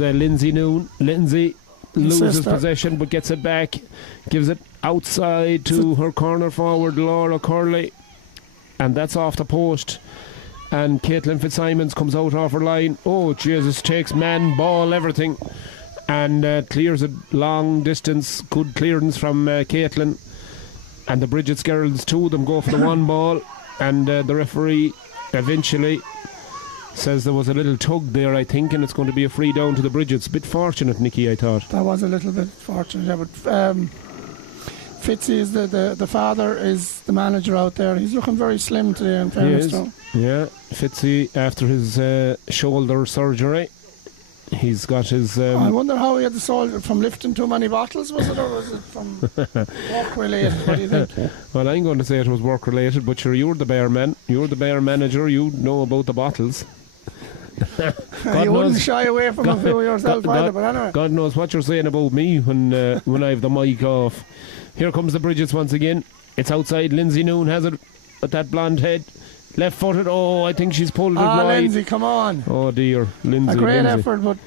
is Lindsay Noon. Lindsay loses possession but gets it back, gives it outside to her corner forward Laura Curley, and that's off the post. And Caitlin Fitzsimons comes out off her line. Oh Jesus, takes man, ball, everything, and clears it long distance. Good clearance from Caitlin, and the Bridget's girls, two of them go for the one ball, and the referee eventually says there was a little tug there, I think, and it's going to be a free down to the Bridgets. A bit fortunate, Nicky, I thought. That was a little bit fortunate, yeah, but Fitzy is the father, is the manager out there. He's looking very slim today, in fairness to him. Yeah, Fitzy, after his shoulder surgery, he's got his... I wonder how he had the soldier from lifting too many bottles, was it, or was it from work related? What do you think? Well, I'm going to say it was work related, but you're the bear man. You're the bear manager. You know about the bottles. You wouldn't shy away from a few yourself either, but anyway. God knows what you're saying about me when I have the mic off. Here comes the Bridgets once again. It's outside. Lindsay Noon has it at that blonde head. Left footed. Oh, I think she's pulled it wide. Lindsay, come on. Oh dear, Lindsay. A great Lindsay. effort, but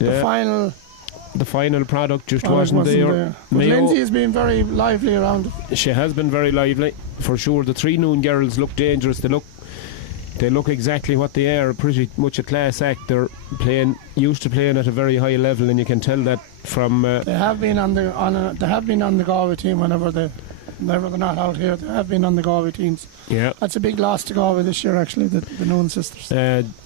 the final product just wasn't there. But Lindsay has been very lively around. She has been very lively, for sure. The three Noon girls look dangerous. They look exactly what they are, pretty much a class act. They're used to playing at a very high level, and you can tell that from... they have been on the Galway team whenever they're not out here. They have been on the Galway teams. Yeah. That's a big loss to Galway this year, actually, the Noon sisters.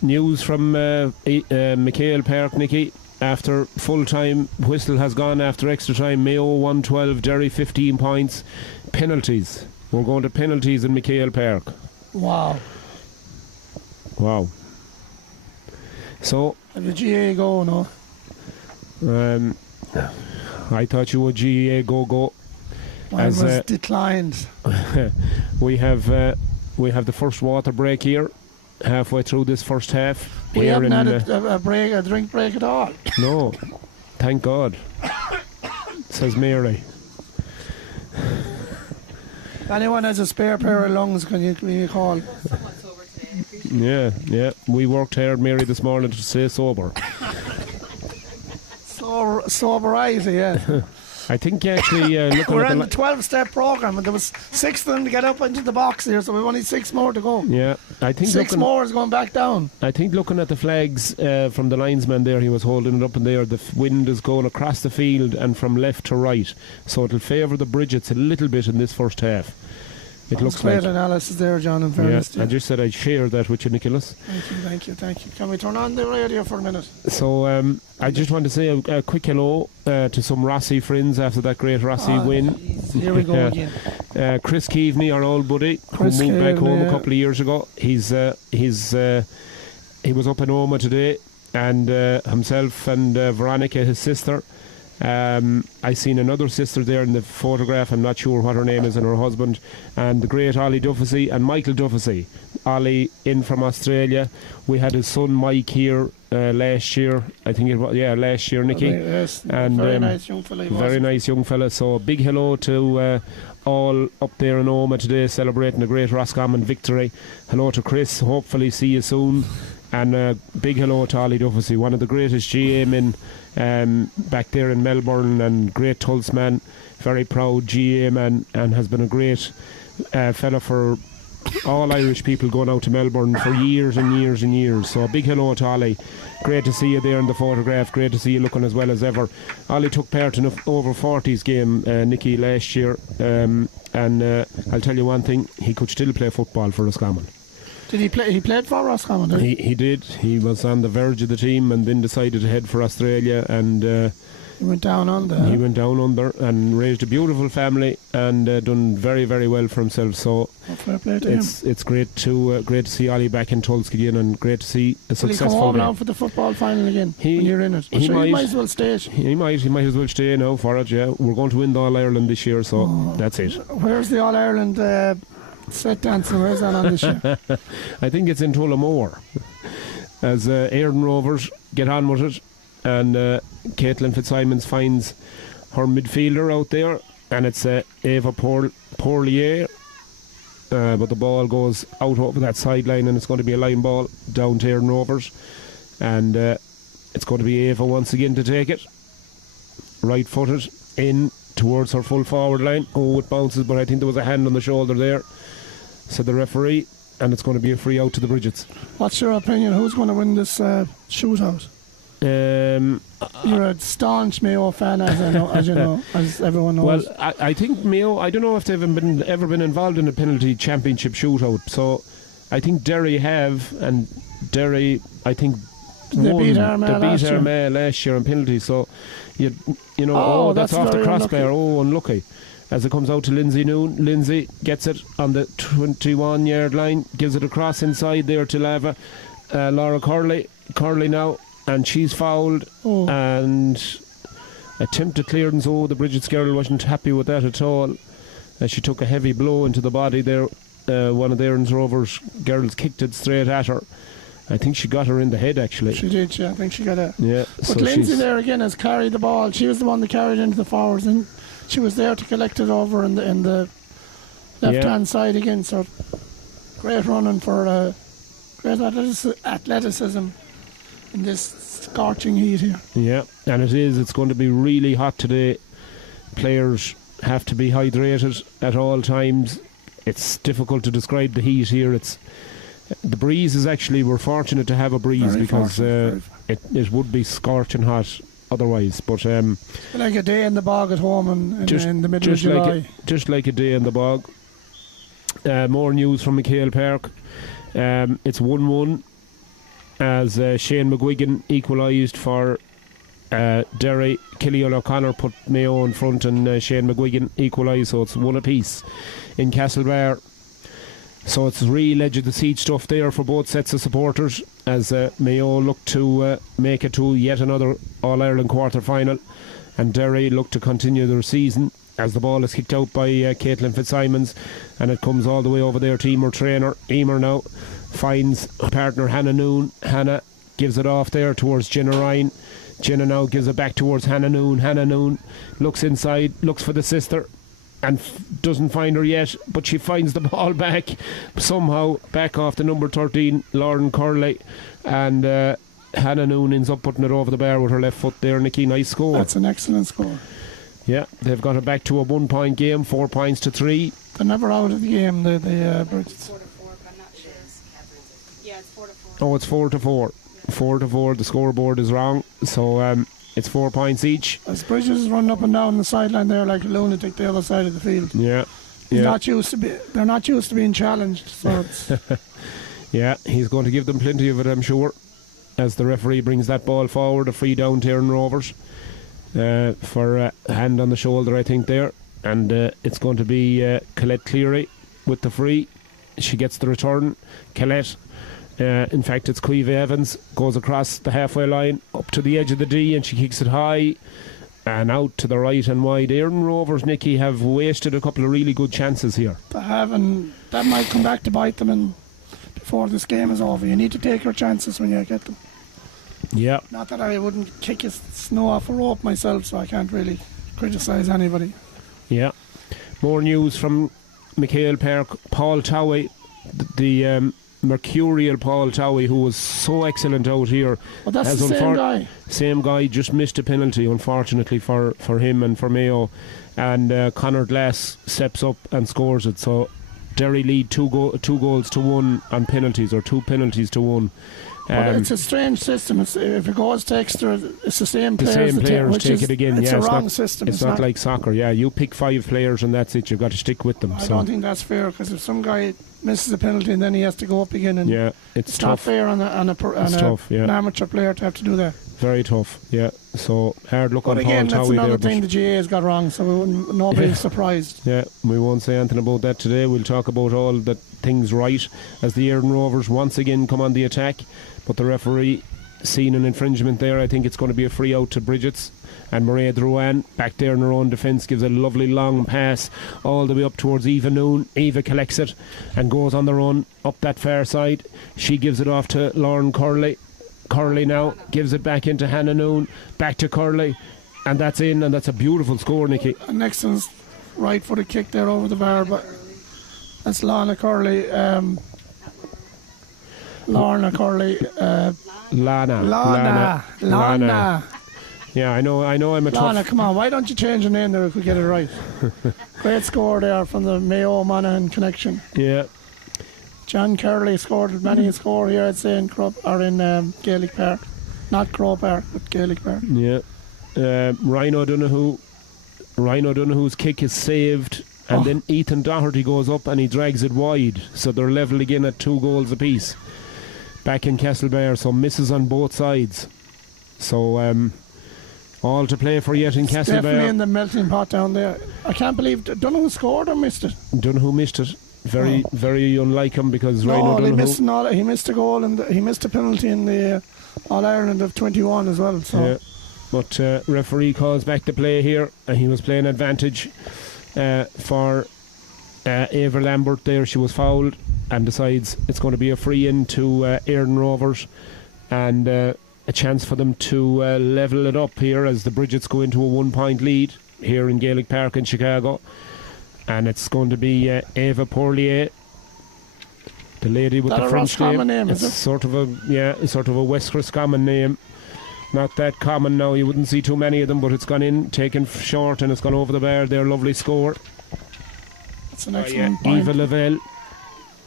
News from McHale Park, Nicky. After full-time whistle has gone after extra time, Mayo 112, Derry 15 points. Penalties. We're going to penalties in McHale Park. Wow. So have the GA go, no? I thought you would GA go. Mine was declined. we have the first water break here, halfway through this first half. We haven't had a drink break at all. No, thank God. Says Mary. If anyone has a spare pair of lungs, can you call? Yeah. We worked hard, Mary, this morning to stay sober. Sobriety, yeah. I think actually looking we're at on the 12-step program, and there was 6 of them to get up into the box here, so we've only 6 more to go. Yeah, I think 6 more is going back down. I think looking at the flags from the linesman there, he was holding it up in there. The wind is going across the field and from left to right, so it'll favour the Bridgets a little bit in this first half. It looks great like analysis there, John, in fairness. I just said I'd share that with you, Nicholas. Thank you. Can we turn on the radio for a minute? So I just want to say a quick hello to some Rossi friends after that great Rossi win. Here we go again. Chris Keaveney, our old buddy, who moved back home a couple of years ago. He was up in Oma today, and himself and Veronica, his sister. I seen another sister there in the photograph. I'm not sure what her name is, and her husband, and the great Ollie Duffy and Michael Duffy. Ollie in from Australia. We had his son Mike here last year. I think it was last year, Nicky. Yes, and very nice young fella. Very nice young fella. So a big hello to all up there in Oma today, celebrating a great Roscommon victory. Hello to Chris. Hopefully see you soon. And big hello to Ollie Duffy, one of the greatest GA men back there in Melbourne, and great Tulse man, very proud GA man, and has been a great fella for all Irish people going out to Melbourne for years and years and years. So a big hello to Ollie. Great to see you there in the photograph. Great to see you looking as well as ever. Ollie took part in a over 40s game, Nicky, last year, and I'll tell you one thing, he could still play football for Roscommon. Did he play? He played for Roscommon, did he? He did. He was on the verge of the team and then decided to head for Australia, and he went down under. He went down under and raised a beautiful family and done very, very well for himself. So fair play to him. It's great to see Ollie back in Tulsk again, and great to see a successful. Will he come home now for the football final again? When you're in it, he might as well stay. He might as well stay now for it. Yeah, we're going to win the All Ireland this year, so that's it. Where's the All Ireland? Set dancing, where's that on this year? I think it's in Tullamore, as Éireann Rovers get on with it, and Caitlin Fitzsimons finds her midfielder out there, and it's Eva Pourlier, but the ball goes out over that sideline, and it's going to be a line ball down to Éireann Rovers, and it's going to be Ava once again to take it. Right footed in towards her full forward line. Oh, it bounces, but I think there was a hand on the shoulder there, said the referee, and it's going to be a free out to the Bridgets. What's your opinion? Who's going to win this shootout? You're a staunch Mayo fan, as you know, as everyone knows. Well, I think Mayo, I don't know if they've ever been involved in a penalty championship shootout, so I think Derry have, and Derry, I think, they beat Armagh last year in penalty, so you know, that's off the crossbar. Oh, unlucky. As it comes out to Lindsay Noon, Lindsay gets it on the 21-yard line, gives it across inside there to Laura Curley now, and she's fouled, and attempted clearance. Oh, the Bridget's girl wasn't happy with that at all, as she took a heavy blow into the body there. One of the Erin's Rovers girls kicked it straight at her. I think she got her in the head, actually. She did, yeah. I think she got it. Yeah. But so Lindsay there again has carried the ball. She was the one that carried into the forwards, and she was there to collect it over in the left-hand side again. So great running for great athleticism in this scorching heat here. Yeah, and it's going to be really hot today. Players have to be hydrated at all times. It's difficult to describe the heat here. The breeze is actually, we're fortunate to have a breeze, very because it would be scorching hot otherwise. But like a day in the bog at home in the middle of July. Just like a day in the bog. More news from McHale Park. It's 1-1 as Shane McGuigan equalised for Derry. Killian O'Connor put Mayo in front, and Shane McGuigan equalised, so it's 1 apiece in Castlebar. So it's real edge of the seat stuff there for both sets of supporters, as Mayo look to make it to yet another All-Ireland quarter-final, and Derry look to continue their season, as the ball is kicked out by Caitlin Fitzsimons, and it comes all the way over there to Emer Trainer. Emer now finds a partner, Hannah Noon. Hannah gives it off there towards Jenna Ryan. Jenna now gives it back towards Hannah Noon. Hannah Noon looks inside, looks for the sister, and doesn't find her yet, but she finds the ball back somehow, back off the number 13, Lauren Curley, and Hannah Noon ends up putting it over the bar with her left foot there. Nicky, nice score. That's an excellent score. Yeah, they've got it back to a 1-point game, 4 points to 3. They're never out of the game, the Bridgets. 4-4, but I'm not sure. Yeah, it's 4-4. Oh, it's 4-4. 4-4. The scoreboard is wrong, so it's 4 points each. As Bridges is running up and down the sideline there like a lunatic the other side of the field. Yeah. They're not used to being challenged, so it's yeah, he's going to give them plenty of it, I'm sure, as the referee brings that ball forward. A free down to Erin Rovers for a hand on the shoulder, I think, there, and it's going to be Colette Cleary with the free. She gets the return. Colette, in fact, it's Cueva Evans, goes across the halfway line up to the edge of the D, and she kicks it high and out to the right and wide. Erin Rovers, Nicky, have wasted a couple of really good chances here. They have, and that might come back to bite them before this game is over. You need to take your chances when you get them. Yeah. Not that I wouldn't kick a snow off a rope myself, so I can't really criticise anybody. Yeah. More news from McHale Park. Paul Towie, the mercurial Paul Towie, who was so excellent out here. Well, that's the same guy. Same guy, just missed a penalty, unfortunately for him and for Mayo. And Conor Glass steps up and scores it. So Derry lead 2 goals to 1 on penalties, or 2 penalties to 1. But it's a strange system. If it goes to extra, it's the same players. Take it again. It's a wrong system. It's not like soccer. Yeah, you pick 5 players and that's it. You've got to stick with them. I don't think that's fair, because if some guy misses a penalty and then he has to go up again, and it's tough. Not fair on an amateur player to have to do that. Very tough. Yeah. So hard luck on Paul Towie there. But again, that's another thing the GA has got wrong. So nobody's surprised. Yeah, we won't say anything about that today. We'll talk about all the things right as the Erin Rovers once again come on the attack. But the referee seen an infringement there. I think it's going to be a free out to Bridget's. And Mairead Drouin, back there in her own defence, gives a lovely long pass all the way up towards Eva Noon. Eva collects it and goes on the run up that far side. She gives it off to Lauren Curley. Curley now gives it back into Hannah Noon. Back to Curley. And that's in, and that's a beautiful score, Nicky. And Nixon's right footed kick there over the bar, but that's Lana Curley. Lorna Curley. Lana. Lana. Yeah, I know. I'm a Lana, tough. come on, why don't you change your name there if we get it right? Great score there from the Mayo Monaghan connection. Yeah. John Curley scored many a score here, I'd say, in Gaelic Park. Not Crow Park, but Gaelic Park. Yeah. Ryan O'Donoghue's kick is saved, and then Ethan Doherty goes up and he drags it wide. So they're level again at 2 goals apiece. Back in Castlebar, so misses on both sides. So all to play for yet in Castlebar. Definitely in the melting pot down there. I can't believe Donoghue scored or missed it. Donoghue missed it. Very unlike him, because Ryan No, O'Donoghue. he missed a goal and he missed a penalty in the All Ireland of 21 as well. So. Yeah. But referee calls back the play here, and he was playing advantage for Ava Lambert there. She was fouled and decides it's going to be a free in to Éireann Rovers, and a chance for them to level it up here as the Bridgets go into a 1-point lead here in Gaelic Park in Chicago. And it's going to be Ava Pourlier, the lady with the French name. Is it? Sort of a West Roscommon name. Not that common now. You wouldn't see too many of them, but it's gone in, taken short, and it's gone over the bar. Their lovely score. That's an excellent point.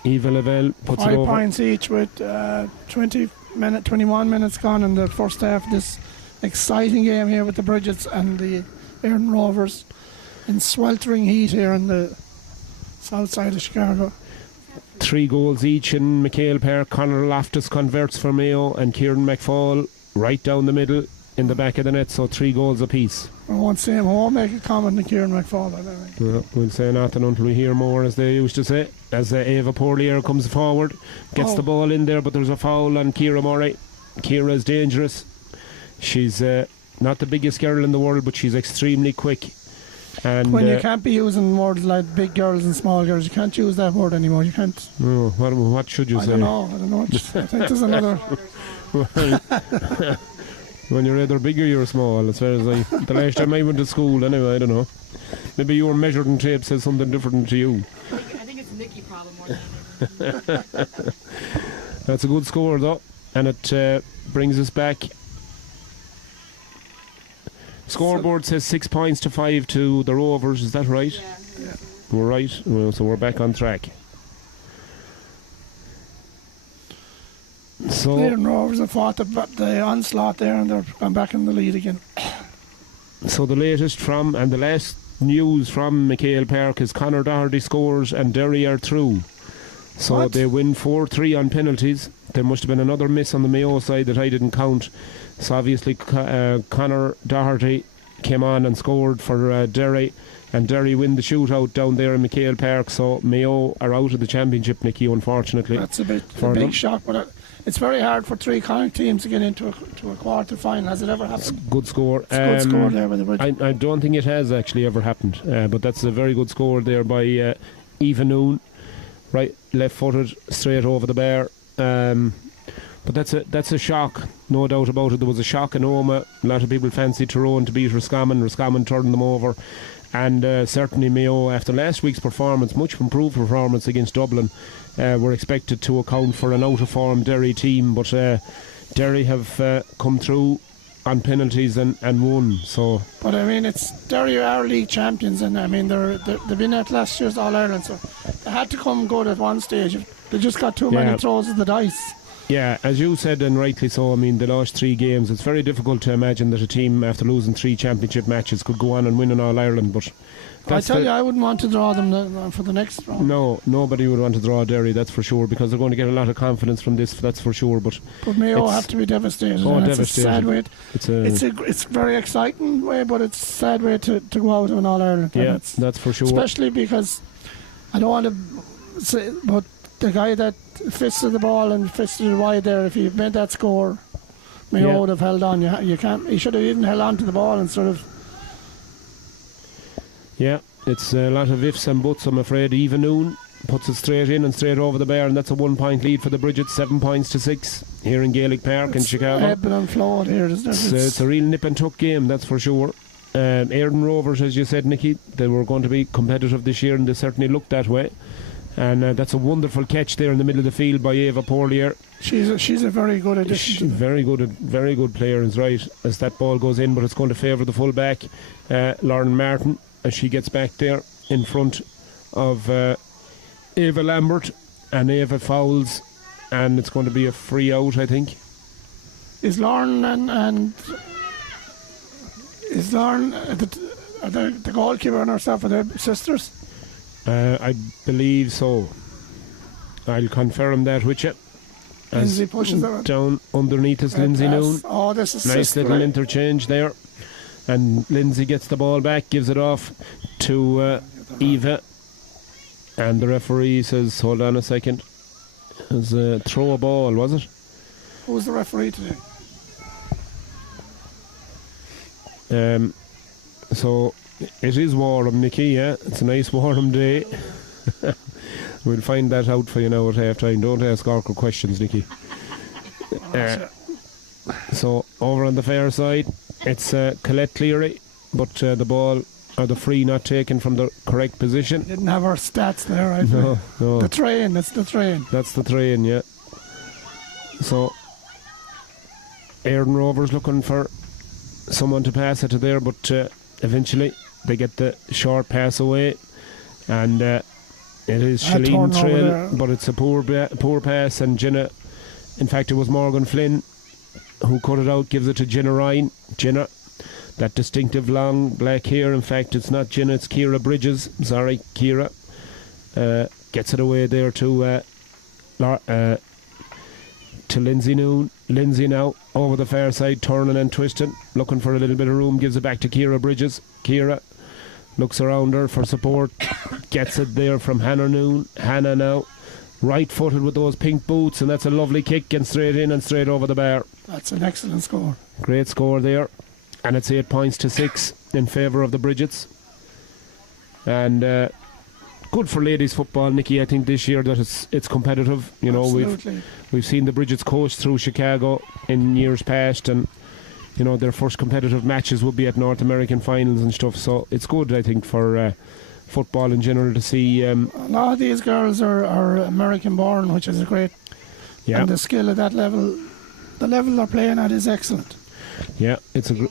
Eva Lavelle puts it 5 over. points each with 21 minutes gone in the first half of this exciting game here with the Bridgets and the Éireann Rovers in sweltering heat here in the south side of Chicago. 3 goals each in McHale Park. Conor Loftus converts for Mayo, and Kieran McFall right down the middle in the back of the net, so 3 goals apiece. I won't say him. I won't make a comment on Kieran McFall. I don't think. Yeah, we'll say nothing until we hear more, as they used to say. As Ava Pourlier comes forward, gets the ball in there, but there's a foul on Ciara Murray. Ciara's dangerous. She's not the biggest girl in the world, but she's extremely quick. And when you can't be using words like big girls and small girls, you can't use that word anymore. You can't. No, what should you say? I don't know. I think there's another. When you're either big or you're small, as far as the last time I went to school, anyway, I don't know. Maybe your measuring tape says something different to you. I think it's a Mickey problem more than anything. That's a good score, though, and it brings us back. Scoreboard says 6 points to 5 to the Rovers. Is that right? Yeah. We're right. Well, so we're back on track. So Éireann Rovers have fought the onslaught there, and they're gone back in the lead again. So the latest from and the last news from McHale Park is Conor Doherty scores and Derry are through. So What? they win 4-3 on penalties. There must have been another miss on the Mayo side that I didn't count. So obviously Conor Doherty came on and scored for Derry, and Derry win the shootout down there in McHale Park. So Mayo are out of the championship, Nicky, unfortunately. That's a big shock, but it's very hard for 3 Connacht teams to get into a quarter final. Has it ever happened? Good score. It's a good score there by the Bridge. I don't think it has actually ever happened, but that's a very good score there by Eva Noon. Right, left-footed, straight over the bar. But that's a shock, no doubt about it. There was a shock in Oma. A lot of people fancied Tyrone to beat Roscommon. Roscommon turned them over. And certainly Mayo, after last week's performance, much improved performance against Dublin, were expected to account for an out-of-form Derry team. But Derry have come through on penalties and won. So, but I mean, it's Derry are league champions, and I mean they've been at last year's All Ireland, so they had to come good at one stage. They just got too many throws of the dice. Yeah, as you said, and rightly so. I mean, they lost 3 games. It's very difficult to imagine that a team, after losing 3 championship matches, could go on and win an All Ireland. But I tell you, I wouldn't want to draw them for the next round. No, nobody would want to draw Derry, that's for sure, because they're going to get a lot of confidence from this, that's for sure. But Mayo have to be devastated. Oh, and devastated. It's a sad way. It's a very exciting way, but it's a sad way to go out of an All Ireland. Yeah, that's for sure. Especially because I don't want to say, but the guy that fisted the ball and fisted it wide there, if he made that score, Mayo would have held on. You can't. He should have even held on to the ball and sort of. Yeah, it's a lot of ifs and buts, I'm afraid. Eva Noon puts it straight in and straight over the bar, and that's a 1-point lead for the Bridgets, 7 points to 6 here in Gaelic Park in Chicago. Ebbing and flowing here, isn't it? It's a real nip and tuck game, that's for sure. Éireann Rovers, as you said, Nicky, they were going to be competitive this year, and they certainly looked that way. And that's a wonderful catch there in the middle of the field by Eva Porlier. She's a very good addition. Very good player is right as that ball goes in, but it's going to favour the full back, Lauren Martin, as she gets back there in front of Eva Lambert, and Eva fouls, and it's going to be a free out, I think. Is Lauren and is Lauren the goalkeeper and herself, are they sisters? I believe so. I'll confirm that with you. Lindsay pushes it down underneath us, Lindsay Noon. Oh, this is nice little interchange there. And Lindsay gets the ball back, gives it off to Eva. And the referee says, hold on a second. It was a throw a ball, was it? Who's the referee today? So it is warm, Nicky, yeah. It's a nice warm day. We'll find that out for you now at half time. Don't ask awkward questions, Nicky. So over on the fair side, it's Colette Cleary, but the ball or the free not taken from the correct position. Didn't have our stats there, I think. No. The train, that's the train. That's the train, yeah. So Erin Rovers looking for someone to pass it to there, but eventually they get the short pass away, and it is Shalene Trail, but it's a poor pass, and Jenna, in fact it was Morgan Flynn who cut it out, gives it to Jenna Ryan. Jenna, that distinctive long black hair, in fact it's not Jenna, it's Ciara Bridges, sorry, Ciara, gets it away there to Lindsay Noon. Lindsay now over the far side, turning and twisting, looking for a little bit of room, gives it back to Ciara Bridges. Ciara looks around her for support, gets it there from Hannah Noon. Hannah now right footed with those pink boots, and that's a lovely kick and straight in and straight over the bar. That's an excellent score. Great score there, and it's 8 points to 6 in favour of the Bridgets. And good for ladies football, Nicky. I think this year that it's competitive. You know, we've seen the Bridgets coast through Chicago in years past, and you know their first competitive matches would be at North American finals and stuff. So it's good, I think, for football in general to see. A lot of these girls are American born, which is a great. Yeah. And the skill at that level, the level they're playing at is excellent. Yeah, it's a.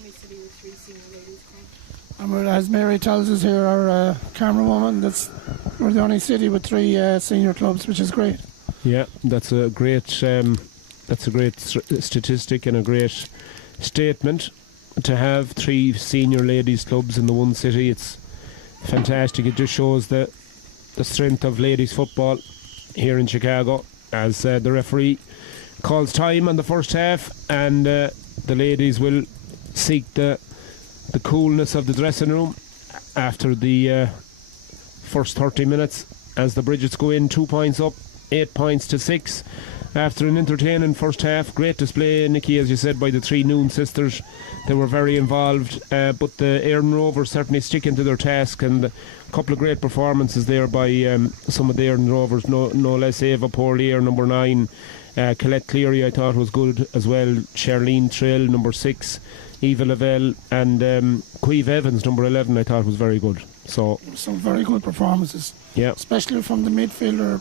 As Mary tells us here, our camera woman, we're the only city with 3 senior clubs, which is great. Yeah, that's a great statistic and a great statement to have 3 senior ladies clubs in the one city. It's fantastic. It just shows the strength of ladies football here in Chicago, as the referee calls time on the first half, and the ladies will seek the coolness of the dressing room after the first 30 minutes as the Bridgets go in 2 points up, 8 points to 6 after an entertaining first half. Great display, Nicky, as you said, by the 3 Noon sisters. They were very involved, but the Erin Rovers certainly sticking to their task, and a couple of great performances there by some of the Erin Rovers, no less Eva Porlier, number 9, Colette Cleary I thought was good as well, Charlene Trill, number 6, Eva Lavelle, and Queve Evans, number 11, I thought was very good. So some very good performances. Yeah, especially from the midfielder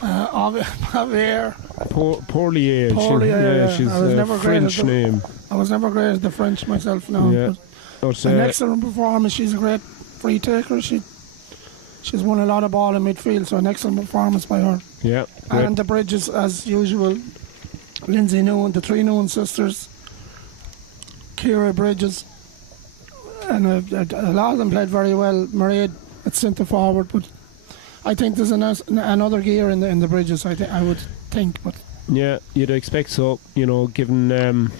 Javier. Porlier. She's a French name. I was never great at the French myself now. Yeah. But an excellent performance. She's a great free taker. She's won a lot of ball in midfield, so an excellent performance by her. Yeah. And the Bridges, as usual, Lindsay Noon, the 3 Noon sisters, Ciara Bridges, and a lot of them played very well. Mairead at centre forward, but I think there's another gear in the Bridges. I would think, but yeah, you'd expect so. You know, given their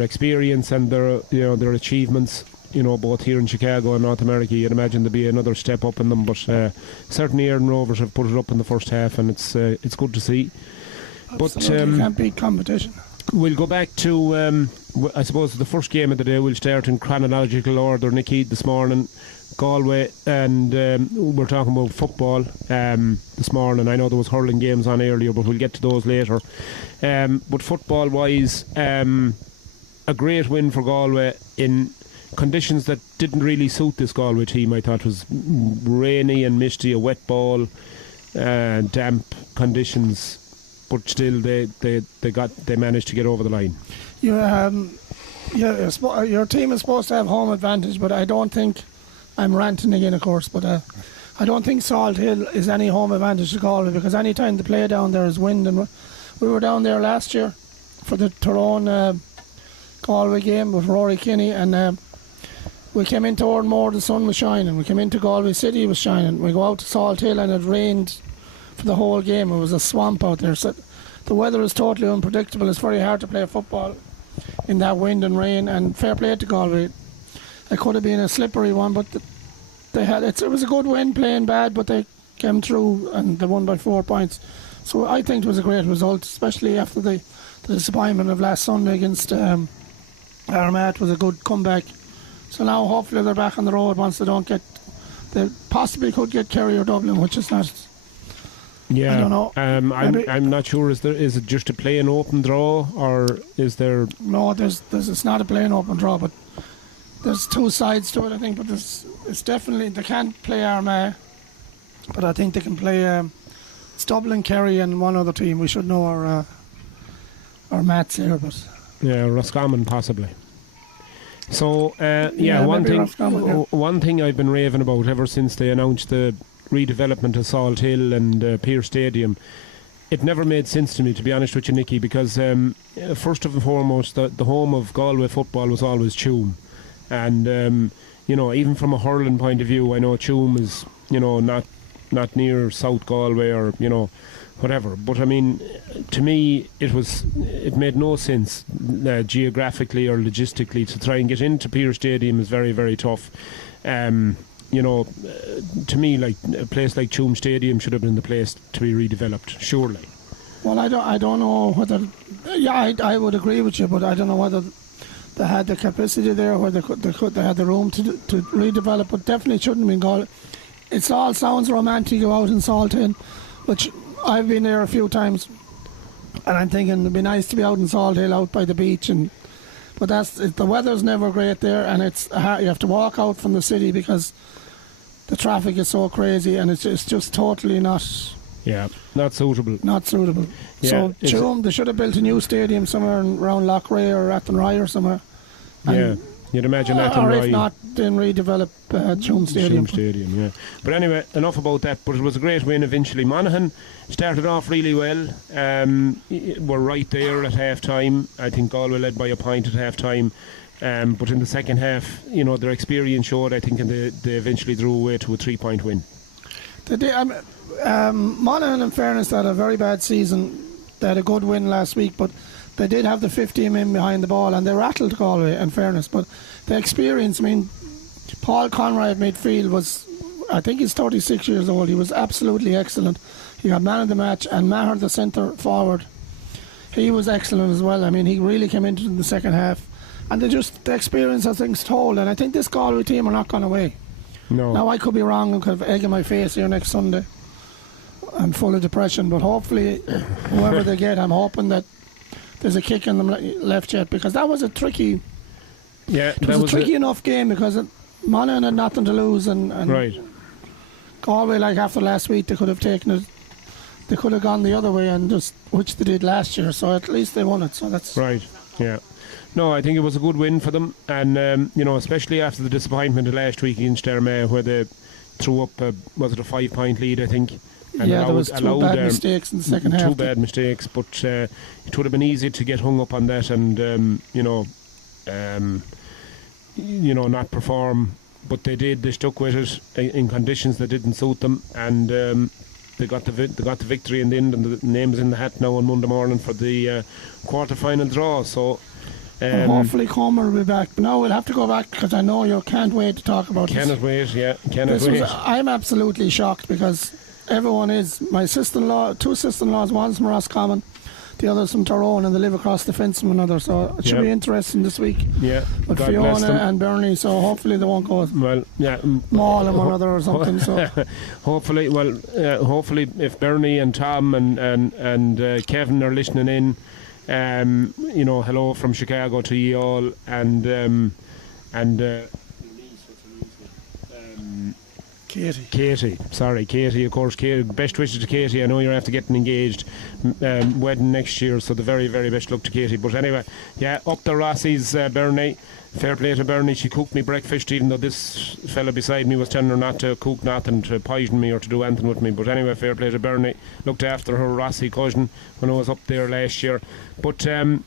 experience and their achievements. You know, both here in Chicago and North America, you'd imagine there'd be another step up in them. But certainly, Erin Rovers have put it up in the first half, and it's good to see. Absolutely, can't beat competition. We'll go back to, I suppose, the first game of the day. We'll start in chronological order, Nicky, this morning. Galway, and we're talking about football this morning. I know there was hurling games on earlier, but we'll get to those later. But football-wise, a great win for Galway in conditions that didn't really suit this Galway team. I thought was rainy and misty, a wet ball, damp conditions, but still they managed to get over the line. Yeah, your team is supposed to have home advantage, but I don't think, I'm ranting again of course, but I don't think Salt Hill is any home advantage to Galway, because any time they play down there is wind, and we were down there last year for the Tyrone Galway game with Rory Kinney, and we came into Ardmore, the sun was shining. We came into Galway City, it was shining. We go out to Salt Hill and it rained for the whole game. It was a swamp out there, so the weather is totally unpredictable. It's very hard to play football in that wind and rain, and fair play to Galway. It could have been a slippery one, but it was a good win, playing bad, but they came through and they won by 4 points. So I think it was a great result, especially after the disappointment of last Sunday against Armagh. Was a good comeback. So now hopefully they're back on the road once they possibly could get Kerry or Dublin, which is not. Yeah, I don't know. I'm not sure. Is it just a plain open draw, or is there? No, it's not a plain open draw, but there's two sides to it, I think. But it's definitely, they can't play Armagh, but I think they can play it's Dublin, Kerry, and one other team. We should know our maths here, but yeah, Roscommon possibly. So one thing I've been raving about ever since they announced the redevelopment of Salt Hill and Pearse Stadium, it never made sense to me, to be honest with you, Nicky, because first and foremost, the home of Galway football was always Tuam, and even from a hurling point of view, I know Tuam is not near South Galway or whatever, but I mean, to me it made no sense geographically or logistically to try and get into Pearse Stadium is very, very tough. To me, like a place like Tuam Stadium should have been the place to be redeveloped, surely. Well, I don't know whether. Yeah, I would agree with you, but I don't know whether they had the capacity there, where they had the room to redevelop. But definitely shouldn't have been Galway. It all sounds romantic to go out in Salt Hill, which I've been there a few times, and I'm thinking it'd be nice to be out in Salt Hill, out by the beach, but the weather's never great there, and you have to walk out from the city because the traffic is so crazy, and it's just totally not suitable. Not suitable. Yeah, so Tuam, they should have built a new stadium somewhere around Loughrea or Athenry or somewhere. Yeah. You'd imagine that, or if not, then redevelop Tuam Stadium. Yeah. But anyway, enough about that. But it was a great win eventually. Monaghan started off really well. Were right there at half time. I think Galway led by a point at half time. But in the second half, their experience showed, I think, and they eventually drew away to a 3-point win. Monaghan, in fairness, had a very bad season. They had a good win last week, but they did have the 15 men behind the ball, and they rattled Galway, in fairness. But the experience, I mean, Paul Conroy at midfield was, I think he's 36 years old. He was absolutely excellent. He got man of the match, and Maher, the centre forward, he was excellent as well. I mean, he really came into the second half. And the experience, I think, is told. And I think this Galway team are not gone away. No. Now, I could be wrong and could have egg in my face here next Sunday. I'm full of depression, but hopefully, whoever they get, I'm hoping that there's a kick in them left yet, because that was a tricky. Yeah, it was a tricky enough game, because Monaghan had nothing to lose, and right. Galway, like after last week, they could have taken it. They could have gone the other way, and which they did last year. So at least they won it. So that's right. Yeah. No, I think it was a good win for them, and especially after the disappointment of last week against Armagh, where they threw up was it a 5-point lead, I think. And there was two bad mistakes in the second half. Two bad mistakes, but it would have been easy to get hung up on that and not perform. But they did. They stuck with it in conditions that didn't suit them, and they got the victory in the end. And the name's in the hat now on Monday morning for the quarter-final draw. So. Hopefully Comer will be back. But now we'll have to go back, because I know you can't wait to talk about this. Cannot wait. I'm absolutely shocked, because everyone is. My sister-in-law, two sister-in-laws, one's from Roscommon, the other's from Tyrone, and they live across the fence from another. So it should be interesting this week. Yeah. With God Fiona and Bernie, so hopefully they won't go maul and one another or something. So hopefully if Bernie and Tom and Kevin are listening in, hello from Chicago to you all, and and Katie. Katie, of course. Katie, best wishes to Katie. I know you're after getting engaged, wedding next year, so the very, very best luck to Katie. But anyway, yeah, up the Rossies, Bernie. Fair play to Bernie. She cooked me breakfast, even though this fella beside me was telling her not to cook nothing, to poison me or to do anything with me. But anyway, fair play to Bernie. Looked after her Rossi cousin when I was up there last year. But you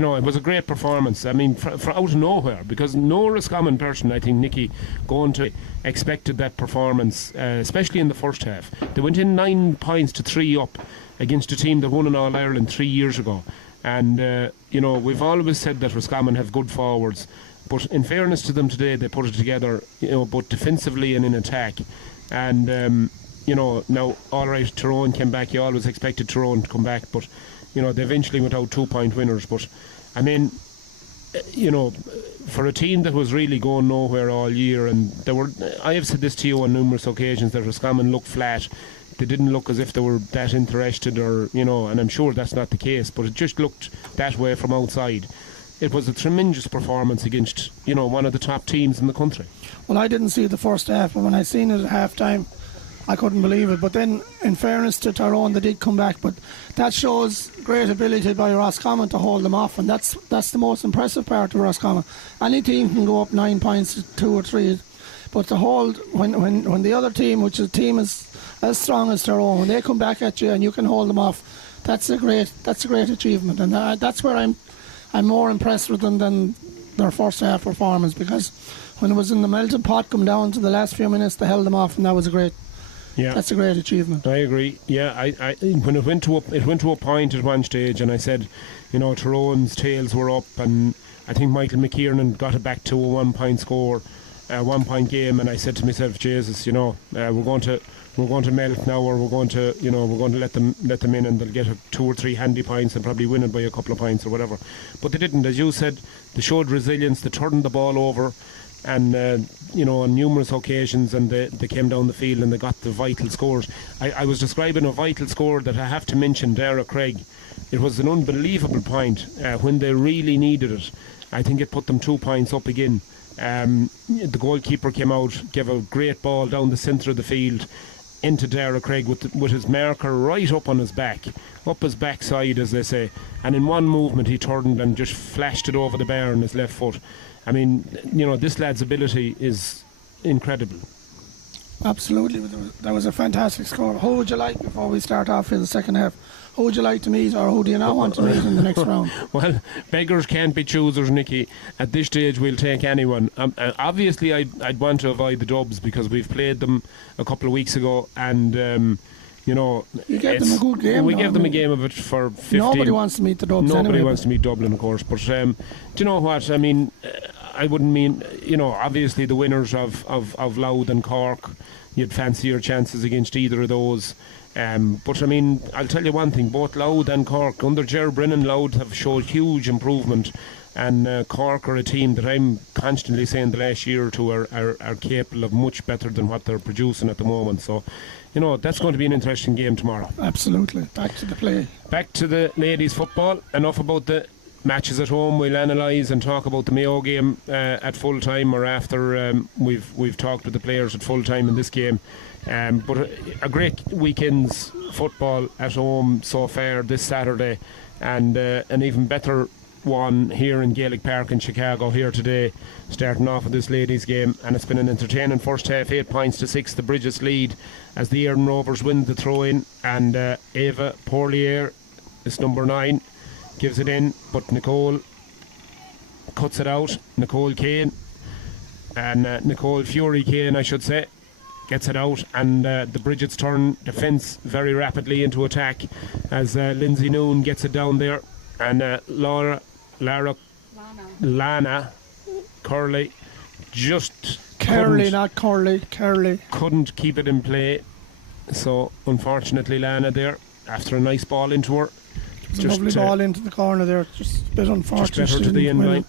know, it was a great performance. I mean, for out of nowhere, because no Roscommon person, I think, Nicky, going to expected that performance, especially in the first half. They went in 9 points to 3 up against a team that won in All Ireland 3 years ago. And you know, we've always said that Roscommon have good forwards, but in fairness to them today, they put it together, you know, both defensively and in attack. And you know, now, all right, Tyrone came back. You always expected Tyrone to come back, but you know, they eventually went out 2-point winners. But I mean, you know, for a team that was really going nowhere all year, and I have said this to you on numerous occasions, that Roscommon looked flat. They didn't look as if they were that interested, or, you know, and I'm sure that's not the case, but it just looked that way from outside. It was a tremendous performance against, you know, one of the top teams in the country. Well, I didn't see the first half, but when I seen it at half time, I couldn't believe it. But then, in fairness to Tyrone, they did come back. But that shows great ability by Roscommon to hold them off, and that's the most impressive part of Roscommon. Any team can go up 9 points to 2 or 3, but to hold when the other team, which is a team as strong as Tyrone, when they come back at you and you can hold them off, that's a great achievement. And that's where I'm more impressed with them than their first half performance, because when it was in the melting pot, come down to the last few minutes, they held them off, and that was a great. Yeah, that's a great achievement. I agree. Yeah, I when it went to a point at one stage, and I said, you know, Tyrone's tails were up, and I think Michael McKiernan got it back to a 1-point score, 1-point game, and I said to myself, Jesus, you know, we're going to melt now, or we're going to let them in, and they'll get 2 or 3 handy points and probably win it by a couple of points or whatever. But they didn't. As you said, they showed resilience. They turned the ball over, and you know, on numerous occasions, and they came down the field and they got the vital scores. I was describing a vital score that I have to mention, Dara Craig. It was an unbelievable point when they really needed it. I think it put them 2 points up again. The goalkeeper came out, gave a great ball down the centre of the field into Dara Craig with his marker right up on his back, up his backside, as they say, and in one movement he turned and just flashed it over the bar on his left foot. I mean, you know, this lad's ability is incredible. Absolutely. That was a fantastic score. Who would you like, before we start off in the second half, who would you like to meet, or who do you not want to meet in the next round? Well, beggars can't be choosers, Nicky. At this stage, we'll take anyone. Obviously, I'd want to avoid the Dubs, because we've played them a couple of weeks ago, and you know, you gave them a good game. We gave them a game of it for 15. Nobody wants to meet the Dubs. Nobody anyway, wants to meet Dublin, of course. But do you know what? I mean, I wouldn't mean, you know, obviously the winners of Louth and Cork, you'd fancy your chances against either of those. But I mean, I'll tell you one thing, both Louth and Cork, under Ger Brennan, Louth have showed huge improvement, and Cork are a team that I'm constantly saying the last year or two are capable of much better than what they're producing at the moment. So, you know, that's going to be an interesting game tomorrow. Absolutely. Back to the play. Back to the ladies' football. Enough about the matches at home. We'll analyse and talk about the Mayo game at full time, or after we've talked with the players at full time in this game. But a great weekend's football at home so far this Saturday, and an even better one here in Gaelic Park in Chicago here today, starting off with this ladies game. And it's been an entertaining first half. 8 points to 6 the Bridges lead as the Éireann Rovers win the throw-in, and Ava Porlier is number 9, gives it in, but Nicole cuts it out. Nicole Kane, and Nicole Fury Kane I should say, gets it out, and the Bridget's turn defence very rapidly into attack as Lindsay Noon gets it down there, and Lana Curley just Curley, not Curley, Curley couldn't keep it in play. So unfortunately Lana there, after a nice ball into her, just a lovely ball into the corner there, just a bit unfortunate, just better to the end line.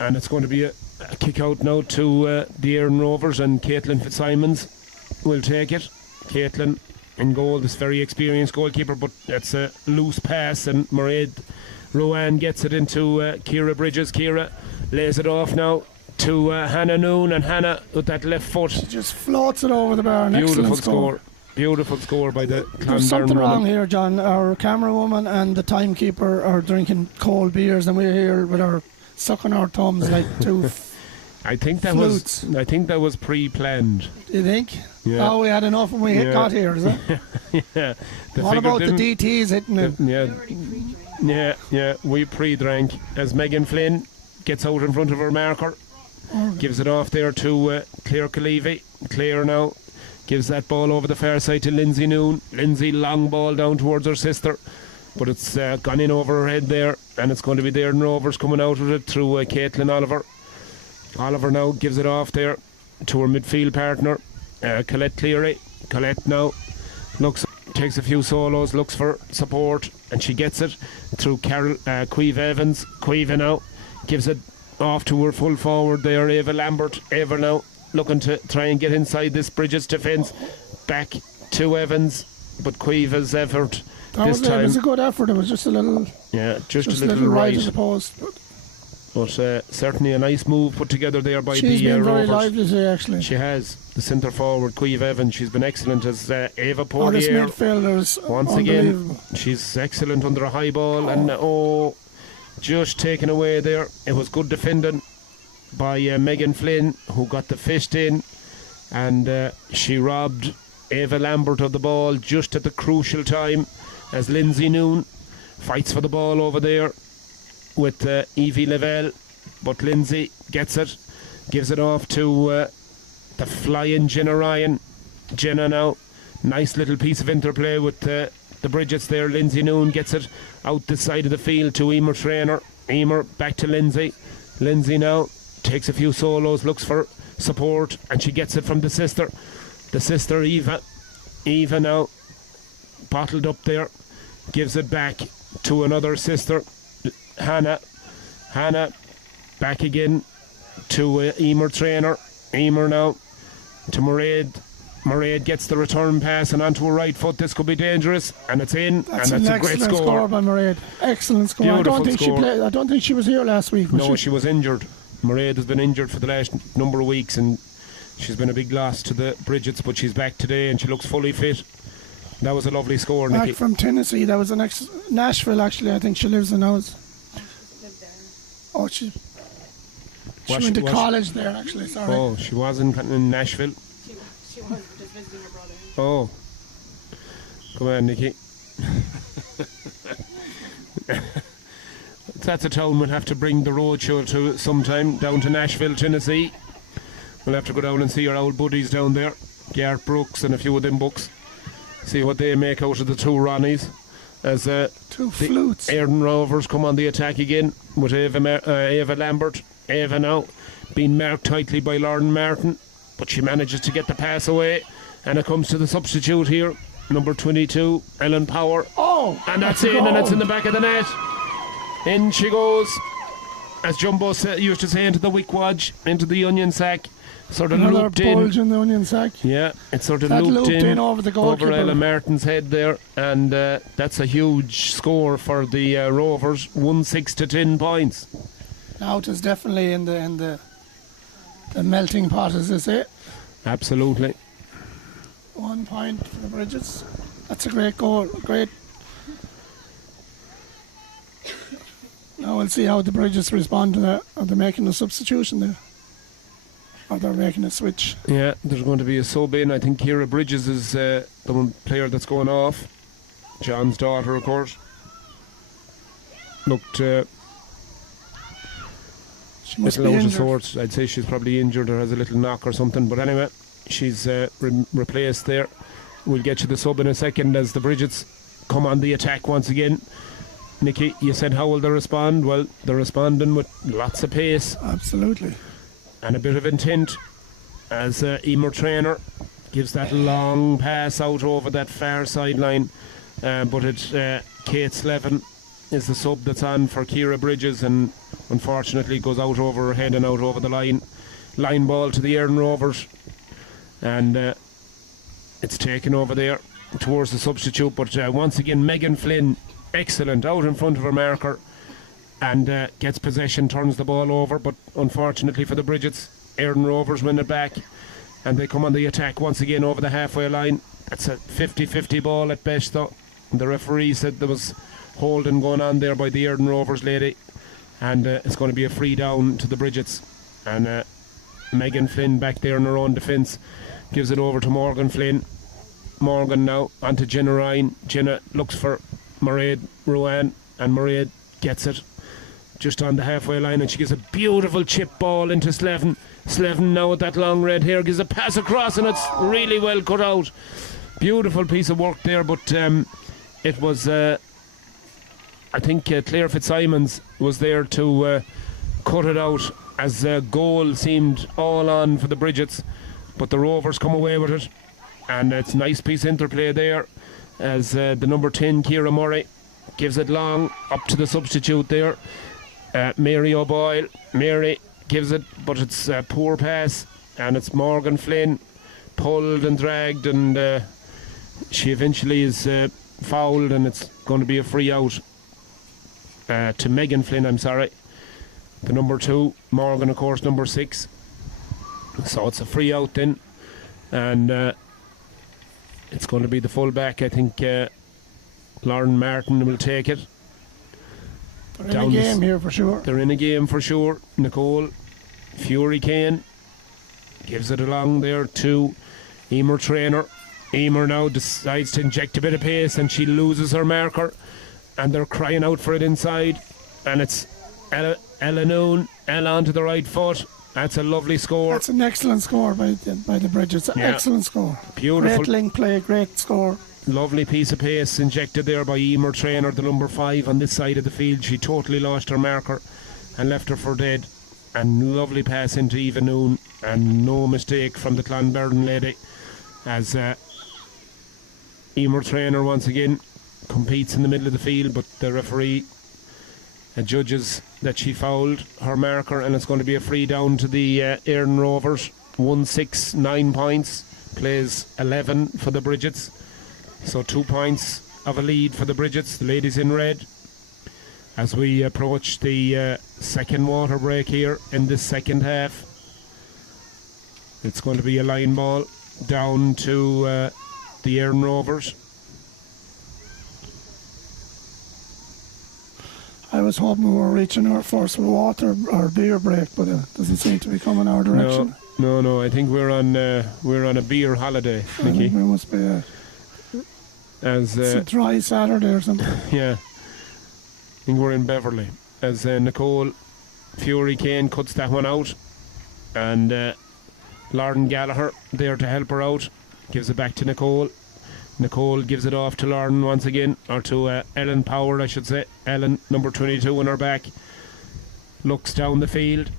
And it's going to be a kick out now to the Éireann Rovers, and Caitlin Fitzsimons will take it. Caitlin in goal, this very experienced goalkeeper, but it's a loose pass, and Mairead Rowan gets it into Ciara Bridges. Ciara Lays it off now to Hannah Noon, and Hannah with that left foot. She just floats it over the bar. An Beautiful excellent score. Beautiful score by the There's something wrong here, John. Our camera woman and the timekeeper are drinking cold beers, and we're here with our sucking our thumbs like two. I think that was pre-planned. Do you think? Yeah. Oh, we had enough when we got here, is it? Yeah. What about the DTs hitting it? Yeah. We pre-drank as Megan Flynn gets out in front of her marker, gives it off there to Claire Callevy. Claire now gives that ball over the far side to Lindsay Noon. Lindsay, long ball down towards her sister, but it's gone in over her head there, and it's going to be the Ardern Rovers coming out with it through Caitlin Oliver. Oliver now gives it off there to her midfield partner, Colette Cleary. Colette now takes a few solos, looks for support, and she gets it through Queeve Evans. Queeve now gives it off to her full forward there, Ava Lambert. Ava now looking to try and get inside this Bridget's defence. Back to Evans, but Queeve's effort this time. It was a good effort. It was just a little. Yeah, just a little right of the post. But certainly a nice move put together there by She's the been very Rovers. lively today, actually. She has. The centre forward, Queeve Evans, she's been excellent as Ava All this Portier. midfielders, Once again, she's excellent under a high ball, and just taken away there. It was good defending by Megan Flynn, who got the fist in, and she robbed Ava Lambert of the ball just at the crucial time as Lindsay Noon fights for the ball over there with Evie Lavelle, but Lindsay gets it, gives it off to the flying Jenna Ryan. Jenna now, nice little piece of interplay with the Bridgets there. Lindsay Noon gets it out the side of the field to Emer Trainer. Emer back to Lindsay. Lindsay now takes a few solos, looks for support, and she gets it from the sister. The sister Eva. Eva now bottled up there, gives it back to another sister, Hannah. Hannah back again to Emer Trainer. Emer now to Mairead. Mairead gets the return pass and onto her right foot. This could be dangerous, and it's in. That's and that's an a great excellent score by Mairead. Excellent score. Beautiful I don't think score. she played. I don't think she was here last week. No, she was injured. Mairead has been injured for the last number of weeks, and she's been a big loss to the Bridgets, but she's back today and she looks fully fit. That was a lovely score, Back Nicky. from Tennessee. That was Nashville, actually. I think she lives in those. Oh, she went to college there, actually. Sorry. Oh, she was in Nashville. She was just visiting her brother. Oh. Come on, Nicky. That's a town we'll have to bring the roadshow to sometime, down to Nashville, Tennessee. We'll have to go down and see our old buddies down there, Garth Brooks and a few of them books. See what they make out of the two Ronnies. As two flutes. Ardern Rovers come on the attack again with Ava Lambert. Ava now being marked tightly by Lauren Martin, but she manages to get the pass away, and it comes to the substitute here, number 22, Ellen Power. Oh! And that's in, and it's in the back of the net. In she goes, as Jumbo used to say, into the wickwodge, into the onion sack. Sort of Another looped in. bulge in the onion sack. Yeah, it sort of That looped in over the goalkeeper. over Ella Martin's head there, and that's a huge score for the Rovers. 1-6 to 10 points. Now it is definitely in the melting pot, as they say. Absolutely. 1 point for the Bridgets. That's a great goal. Great. Now we'll see how the Bridgets respond to that. Are they making a substitution there? Or they're making a switch? Yeah, there's going to be a sub in. I think Ciara Bridges is the one player that's going off. John's daughter, of course. Looked She must little be out of injured. sorts. I'd say she's probably injured or has a little knock or something. But anyway, she's replaced there. We'll get you the sub in a second as the Bridgets come on the attack once again. Nicky, you said how will they respond? Well, they're responding with lots of pace Absolutely. and a bit of intent as Emer Trainer gives that long pass out over that far sideline. But it's Kate Slevin is the sub that's on for Ciara Bridges, and unfortunately goes out over her head and out over the line. Line ball to the Ardern Rovers, and it's taken over there towards the substitute. But once again, Megan Flynn, excellent, out in front of her marker. and gets possession, turns the ball over, but unfortunately for the Bridgets, Erdon Rovers win it back, and they come on the attack once again over the halfway line. It's a 50-50 ball at best, though. The referee said there was holding going on there by the Erdon Rovers lady, and it's going to be a free down to the Bridgets. And Megan Flynn back there in her own defence gives it over to Morgan Flynn. Morgan now onto Jenna Ryan. Jenna looks for Mairead Ruan, and Mairead gets it just on the halfway line, and she gives a beautiful chip ball into Slevin. Slevin now with that long red hair gives a pass across, and it's really well cut out. Beautiful piece of work there, but it was I think Claire Fitzsimons was there to cut it out, as goal seemed all on for the Bridgets, but the Rovers come away with it, and it's a nice piece of interplay there as the number 10 Ciara Murray gives it long up to the substitute there, Mary O'Boyle. Mary gives it, but it's a poor pass, and it's Morgan Flynn pulled and dragged, and she eventually is fouled, and it's going to be a free out to Megan Flynn, I'm sorry, the number 2. Morgan, of course, number 6. So it's a free out then, and it's going to be the full back. I think Lauren Martin will take it. They're in a game here for sure. They're in a game for sure. Nicole Fury Kane gives it along there to Emer Traynor. Emer now decides to inject a bit of pace, and she loses her marker, and they're crying out for it inside, and it's Ella Noon, Ella onto the right foot. That's a lovely score. That's an excellent score by the Bridgets. Excellent score. Beautiful. Great link play, great score. Lovely piece of pace injected there by Emer Traynor, the number 5 on this side of the field. She totally lost her marker and left her for dead. And lovely pass into Eva Noon, and no mistake from the Clonberdon lady, as Emer Traynor once again competes in the middle of the field, but the referee judges that she fouled her marker, and it's going to be a free down to the Erdon Rovers. 1-6, 9 points, plays 11 for the Bridgets, so 2 points of a lead for the Bridgets, the ladies in red, as we approach the second water break here in this second half. It's going to be a line ball down to the Erdon Rovers. I was hoping we were reaching our first water or beer break, but it doesn't seem to be coming our direction. No, I think we're on a beer holiday, Nicky. We must be it's a dry Saturday or something. Yeah, I think we're in Beverley, as Nicole Fury Kane cuts that one out, and Lauren Gallagher there to help her out, gives it back to Nicole. Nicole gives it off to Lauren once again, or to Ellen Power, I should say. Ellen, number 22 on her back, looks down the field,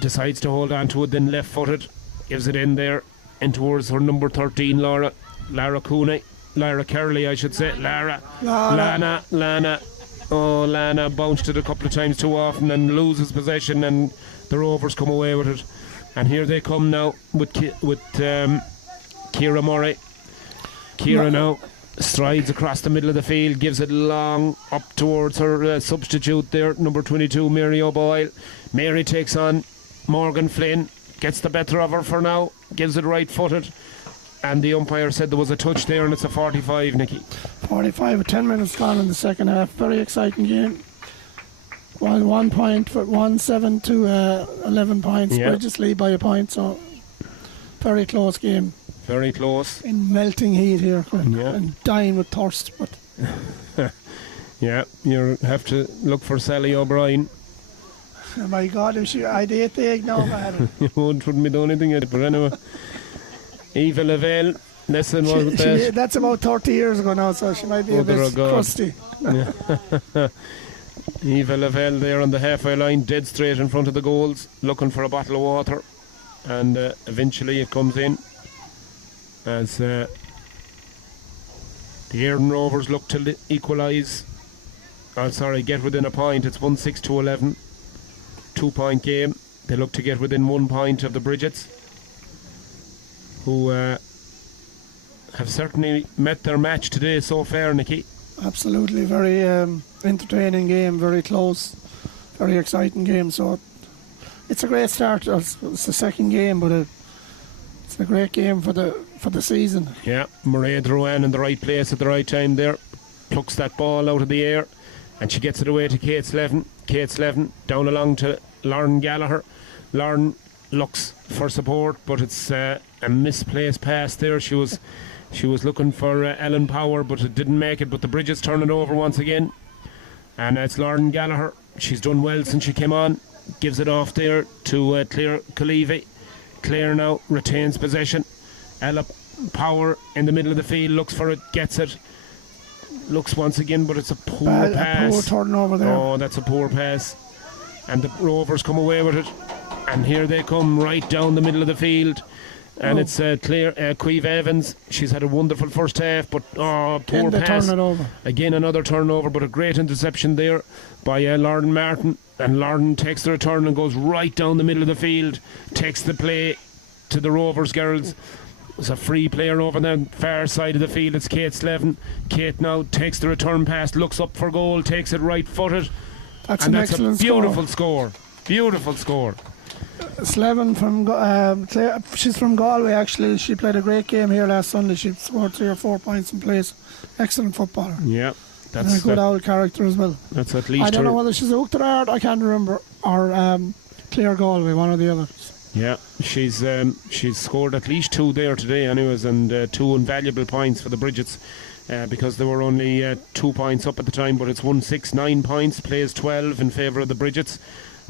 decides to hold on to it, then left footed, gives it in there, in towards her number 13, Lara Cooney. Lara Curley, I should say. Lana. Oh, Lana bounced it a couple of times too often and loses possession, and the Rovers come away with it. And here they come now with Ciara Murray. Ciara now strides across the middle of the field, gives it long up towards her substitute there, number 22, Mary O'Boyle. Mary takes on Morgan Flynn, gets the better of her for now, gives it right footed, and the umpire said there was a touch there, and it's a 45, Nicky. 45 with 10 minutes gone in the second half. Very exciting game. 1 point for 1-7 to 11 points. Yeah. Bridges lead by a point, so very close game. Very close. In melting heat here, and dying with thirst. But yeah, you have to look for Sally O'Brien. Oh my God, I'd eat the egg now, man. You wouldn't be doing anything yet, but anyway. Eva Lavelle, less than what was that? That's about 30 years ago now, so she might be a bit crusty. Yeah. Eva Lavelle there on the halfway line, dead straight in front of the goals, looking for a bottle of water, and eventually it comes in, as the Erdon Rovers look to equalise, get within a point. It's 1-6 to 11, 2 point game. They look to get within 1 point of the Bridgets, who have certainly met their match today so far, Nicky. Absolutely, very entertaining game, very close. very exciting game. So it's a great start. It's the second game, but it's a great game for the season. Yeah, Mairead Ruane in the right place at the right time there. Plucks that ball out of the air and she gets it away to Kate Slevin. Kate Slevin down along to Lauren Gallagher. Lauren looks for support, but it's a misplaced pass there. She was looking for Ellen Power, but it didn't make it. But the Bridges turn it over once again, and it's Lauren Gallagher. She's done well since she came on. Gives it off there to Claire Colevy. Claire now retains possession. Ella Power in the middle of the field looks for it, gets it. Looks once again, but it's a poor pass. A poor turnover there. Oh, that's a poor pass. And the Rovers come away with it. And here they come right down the middle of the field. And it's Claire Queeve Evans. She's had a wonderful first half, but poor pass. Turn it over. Again, another turnover, but a great interception there by Lauren Martin. And Lauren takes the return and goes right down the middle of the field. Takes the play to the Rovers girls. There's a free player over the far side of the field. It's Kate Slevin. Kate now takes the return pass, looks up for goal, takes it right footed. That's an excellent score. Beautiful score. Beautiful score. Slevin from she's from Galway actually. She played a great game here last Sunday. She scored 3 or 4 points in place. Excellent footballer. Yeah, and a good old character as well. That's at least. I don't know whether she's Oughterard, I can't remember, or Clare Galway, one or the other. Yeah, she's scored at least 2 there today, anyways, and 2 invaluable points for the Bridgets. Because they were only 2 points up at the time, but it's 1-6-9 points, plays 12 in favour of the Bridgets.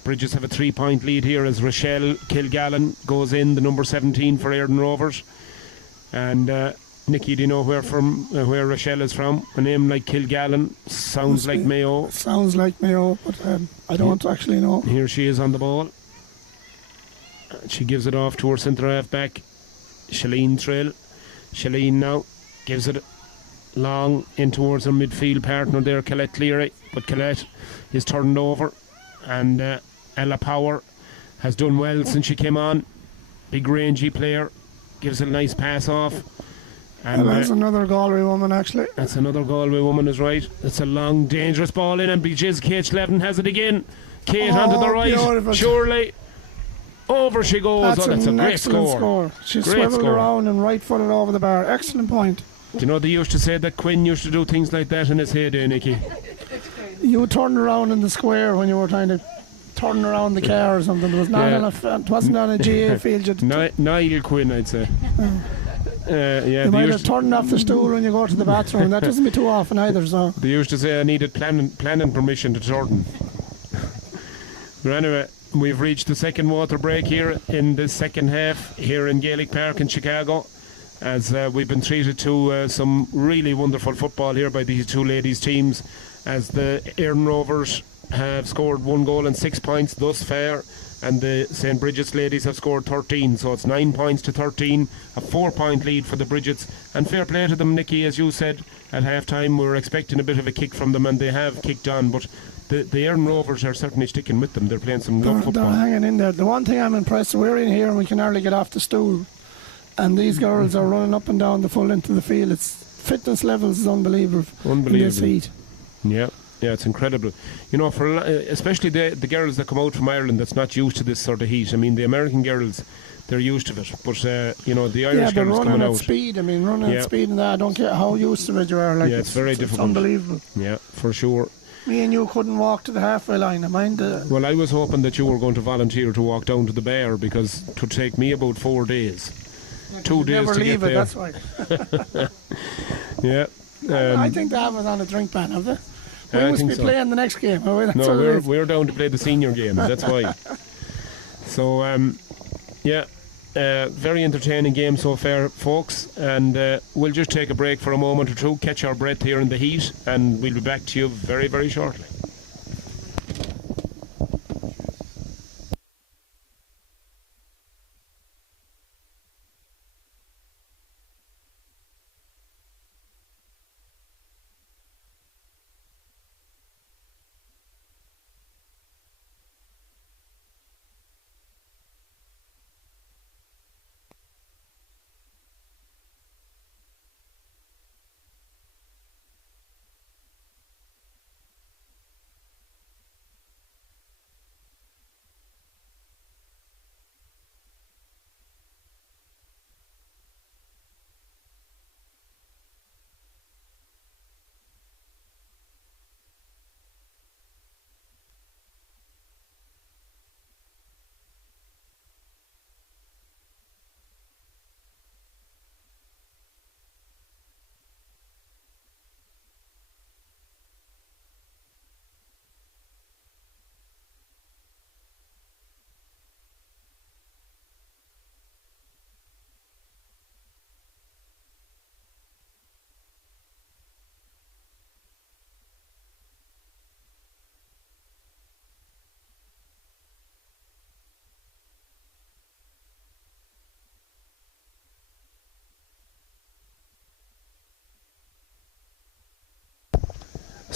Bridgets have a 3-point lead here as Rochelle Kilgallen goes in, the number 17 for Airden Rovers. And Nicky, do you know where Rochelle is from? A name like Kilgallen sounds like Mayo. Sounds like Mayo, but I don't actually know. Here she is on the ball. She gives it off to her centre half back, Shalene Trill. Shalene now gives it long in towards her midfield partner there, Colette Cleary. But Colette is turned over, and Ella Power has done well since she came on. Big rangy player, gives it a nice pass off. And that's another Galway woman actually. That's another Galway woman, is right. It's a long, dangerous ball in, and Kate Slevin has it again. Kate onto the right, beautiful. Surely. Over she goes. That's a great score. She swiveled around and right footed over the bar. Excellent point. Do you know they used to say that Quinn used to do things like that in his heyday, Nicky? You turned around in the square when you were trying to turn around the car or something. It was not it wasn't on a GA field. Niall Quinn, I'd say. You might have turned off the stool when you go to the bathroom. That doesn't be too often either. So they used to say I needed planning permission to turn. But anyway, we've reached the second water break here in the second half here in Gaelic Park in Chicago, as we've been treated to some really wonderful football here by these two ladies' teams, as the Airden Rovers have scored 1 goal and 6 points thus far, and the St. Bridget's ladies have scored 13, so it's 9 points to 13, a 4-point lead for the Bridgets. And fair play to them, Nicky, as you said at half time, we were expecting a bit of a kick from them, and they have kicked on, but the Airden Rovers are certainly sticking with them. They're playing some good football. They're hanging in there. The one thing I'm impressed, we're in here and we can hardly get off the stool, and these girls are running up and down the full length of the field. It's fitness levels is unbelievable. In this heat. Yeah, it's incredible. You know, for especially the girls that come out from Ireland that's not used to this sort of heat. I mean, the American girls, they're used to it, but you know, the Irish girls coming out. Speed. I mean, running at speed and that. I don't care how used to it you are. Like, it's very difficult. It's unbelievable. Yeah, for sure. Me and you couldn't walk to the halfway line. I mind. Well, I was hoping that you were going to volunteer to walk down to the bar, because it would take me about 4 days. 2 days to get there. That's why. Yeah. I think they have us on a drink ban, have they? We must be playing the next game. No, we're down to play the senior game. That's why. So, very entertaining game so far, folks. And we'll just take a break for a moment or two, catch our breath here in the heat, and we'll be back to you very, very shortly.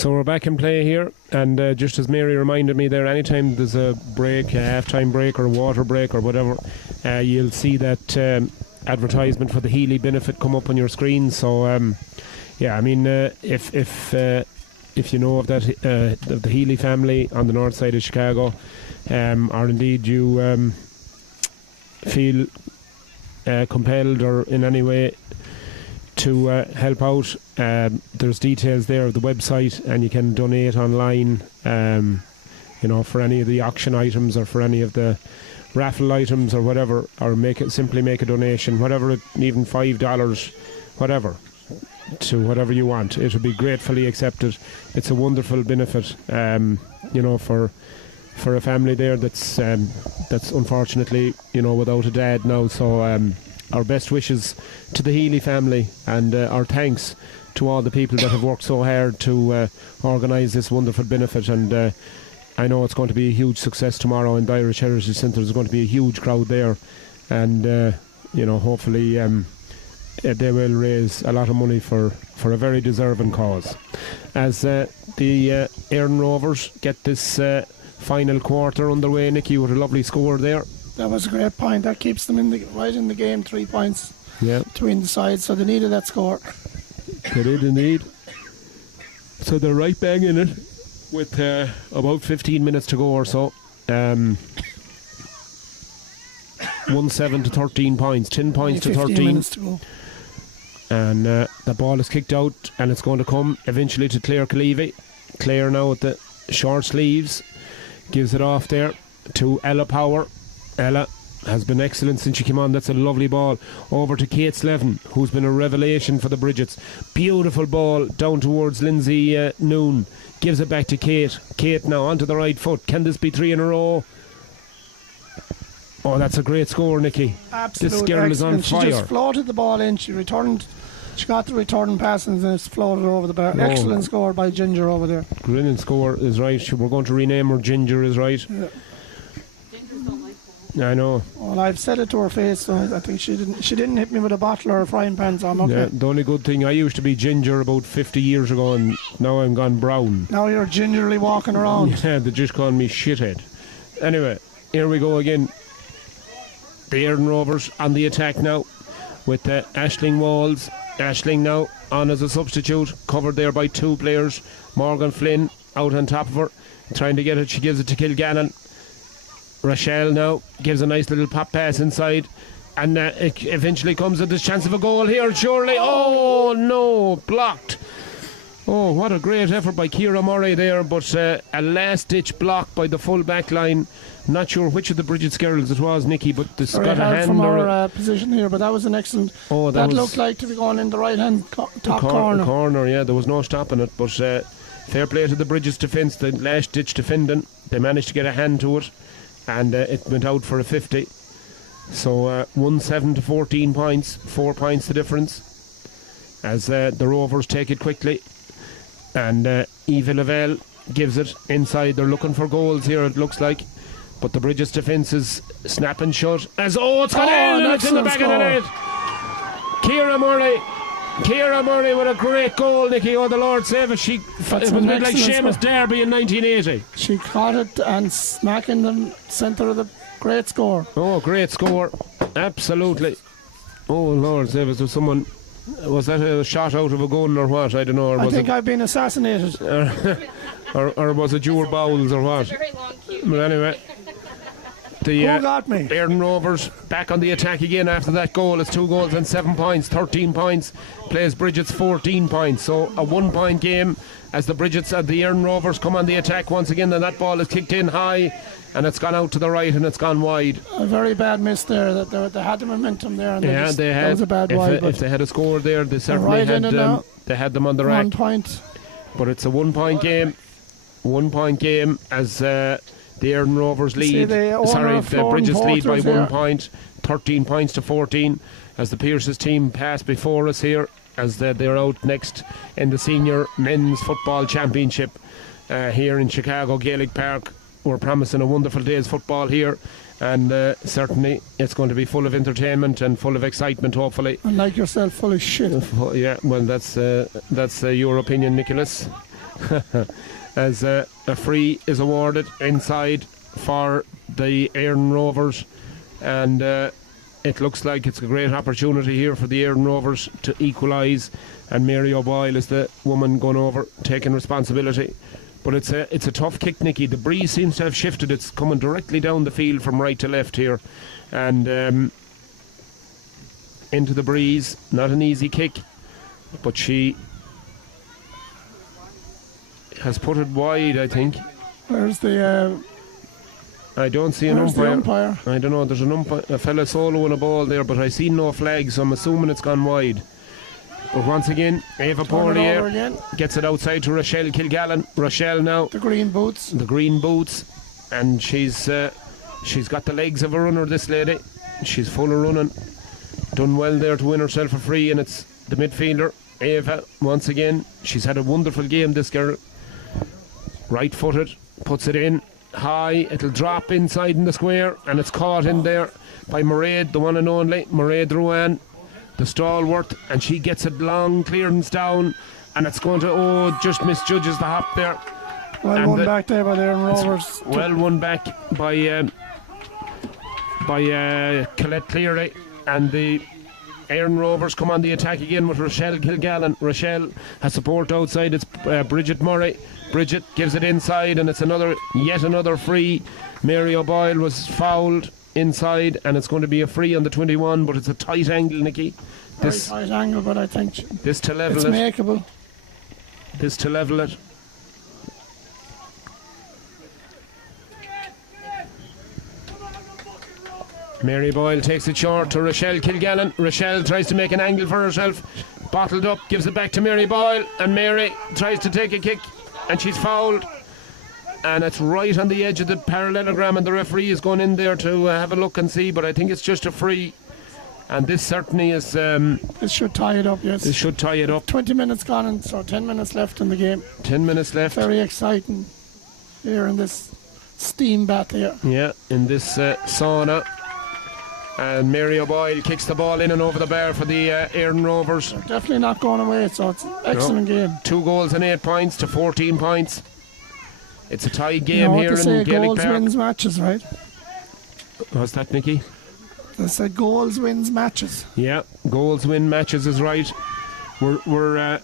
So we're back in play here, and just as Mary reminded me there, anytime there's a break, a half-time break or a water break or whatever, you'll see that advertisement for the Healy benefit come up on your screen. So yeah, I mean, if you know of that, of the Healy family on the north side of Chicago, or indeed you feel compelled or in any way to help out, there's details there of the website, and you can donate online, you know, for any of the auction items or for any of the raffle items or whatever, or simply make a donation, whatever, even $5, whatever, to whatever you want. It will be gratefully accepted. It's a wonderful benefit, you know, for a family there that's unfortunately, you know, without a dad now. So our best wishes to the Healy family, and our thanks to all the people that have worked so hard to organise this wonderful benefit. And I know it's going to be a huge success tomorrow in the Irish Heritage Centre. There's going to be a huge crowd there, and you know, hopefully they will raise a lot of money for a very deserving cause. As the Éireann Rovers get this final quarter underway, Nicky, with a lovely score there. That was a great point. That keeps them right in the game. 3 points between the sides, so they needed that score. They did indeed. So they're right bang in it with about 15 minutes to go or so. 1-7 to 13 points, 10 points to 13 minutes to go. And the ball is kicked out, and it's going to come eventually to Claire Cleavey. Claire now with the short sleeves gives it off there to Ella Power. Ella has been excellent since she came on. That's a lovely ball over to Kate Slevin, who's been a revelation for the Bridgets. Beautiful ball down towards Lindsay Noon. Gives it back to Kate. Kate now onto the right foot. Can this be 3 in a row? Oh, that's a great score, Nicky. Absolute This girl is on excellent. fire. She just floated the ball in. She got the return pass and then it's floated over the bar. Excellent score by Ginger over there. Brilliant score is right. We're going to rename her Ginger is right. Yeah. Gingers don't like balls. I know. Well, I've said it to her face, so I think she didn't hit me with a bottle or a frying pan, so I'm okay. Yeah, the only good thing, I used to be Ginger about 50 years ago, and now I'm gone brown. Now you're gingerly walking around. Yeah, they just call me shithead. Anyway, here we go again. The Éireann Rovers on the attack now with Aisling Walls. Aisling now on as a substitute, covered there by 2 players. Morgan Flynn out on top of her, trying to get it. She gives it to Kilgannon. Rochelle now gives a nice little pop pass inside, and it eventually comes at this chance of a goal here, surely. Oh no, blocked. Oh, what a great effort by Ciara Murray there, but a last-ditch block by the full back line. Not sure which of the Bridget's girls it was, Nicky, but this got a hand from or our position here, but that was an excellent. Oh, that looked like to be going in the right-hand top corner. Yeah, there was no stopping it, but fair play to the Bridget's defence, the last-ditch defending. They managed to get a hand to it, and it went out for a 50. So 1-7 to 14 points, 4 points the difference, as the Rovers take it quickly. And Eva Lavelle gives it inside. They're looking for goals here, it looks like, but the Bridges defence is snapping shut as it's gone in, and it's in the back of the net. Ciara Murray with a great goal, Nicky. Oh, the Lord save us. It was a bit like Seamus Derby in 1980. She caught it and smack in the centre of the great score. Oh, great score, absolutely. Oh, Lord save us. Was that a shot out of a gun or what? I don't know. I think I've been assassinated. or was it your bowels or what? Very long queue. But anyway, the Who got me? Éireann Rovers back on the attack again after that goal. It's 2 goals and 7 points, 13 points. Plays Bridget's 14 points. So a 1-point game as the Bridget's and the Éireann Rovers come on the attack once again. And that ball is kicked in high, and it's gone out to the right and it's gone wide. A very bad miss there. That they had the momentum there, and They had. that was a bad wide. If they had a score there, they certainly right had. They had them on the rack. 1 point. But it's a 1-point game. 1-point game as the Éireann Rovers lead. The Bridges lead by 1 point, 13 points to 14, as the Pierce's team pass before us here, as they're out next in the Senior Men's Football Championship here in Chicago Gaelic Park. We're promising a wonderful day's football here, and certainly it's going to be full of entertainment and full of excitement, hopefully. And like yourself, full of shit. Yeah, well, that's your opinion, Nicholas. as a free is awarded inside for the Éireann Rovers, and it looks like it's a great opportunity here for the Éireann Rovers to equalise, and Mary O'Boyle is the woman going over taking responsibility. But it's a tough kick, Nicky. The breeze seems to have shifted. It's coming directly down the field from right to left here, and into the breeze. Not an easy kick, but she has put it wide, I think. Where's the I don't see an umpire. I don't know. There's a fella soloing a ball there, but I see no flag, so I'm assuming it's gone wide. But once again, Eva Poirier gets it outside to Rochelle Kilgallen. Rochelle now. The green boots. The green boots. And she's got the legs of a runner, this lady. She's full of running. Done well there to win herself a free, and it's the midfielder, Eva, once again. She's had a wonderful game, this girl. Right footed, puts it in. High, it'll drop inside in the square, and it's caught in there by Mairead, the one and only Mairead Ruan, the stalwart, and she gets it long clearance down, and it's going to just misjudges the hop there. Well won back there by the Éireann Rovers. Well won back by Colette Cleary, and the Éireann Rovers come on the attack again with Rochelle Kilgallen. Rochelle has support outside. It's Bridget Murray. Bridget gives it inside, and it's yet another free. Mary O'Boyle was fouled inside, and it's going to be a free on the 21, but it's a tight angle, Nicky. Very tight angle, but I think this to level it's makeable. This to level it. Mary Boyle takes it short to Rochelle Kilgallen. Rochelle tries to make an angle for herself. Bottled up, gives it back to Mary Boyle, and Mary tries to take a kick, and she's fouled. And it's right on the edge of the parallelogram, and the referee is going in there to have a look and see, but I think it's just a free. And this certainly is... this should tie it up, yes. This should tie it up. 20 minutes gone, and so 10 minutes left in the game. 10 minutes left. Very exciting here in this steam bath here. Yeah, in this sauna. And Mary O'Boyle kicks the ball in and over the bar for the Éireann Rovers. They're definitely not going away, so it's an excellent game. 2 goals and 8 points to 14 points. It's a tied game here in Gaelic goals Park. wins matches, right? What's that, Nicky? They said goals wins matches. Yeah, goals win matches is right. We're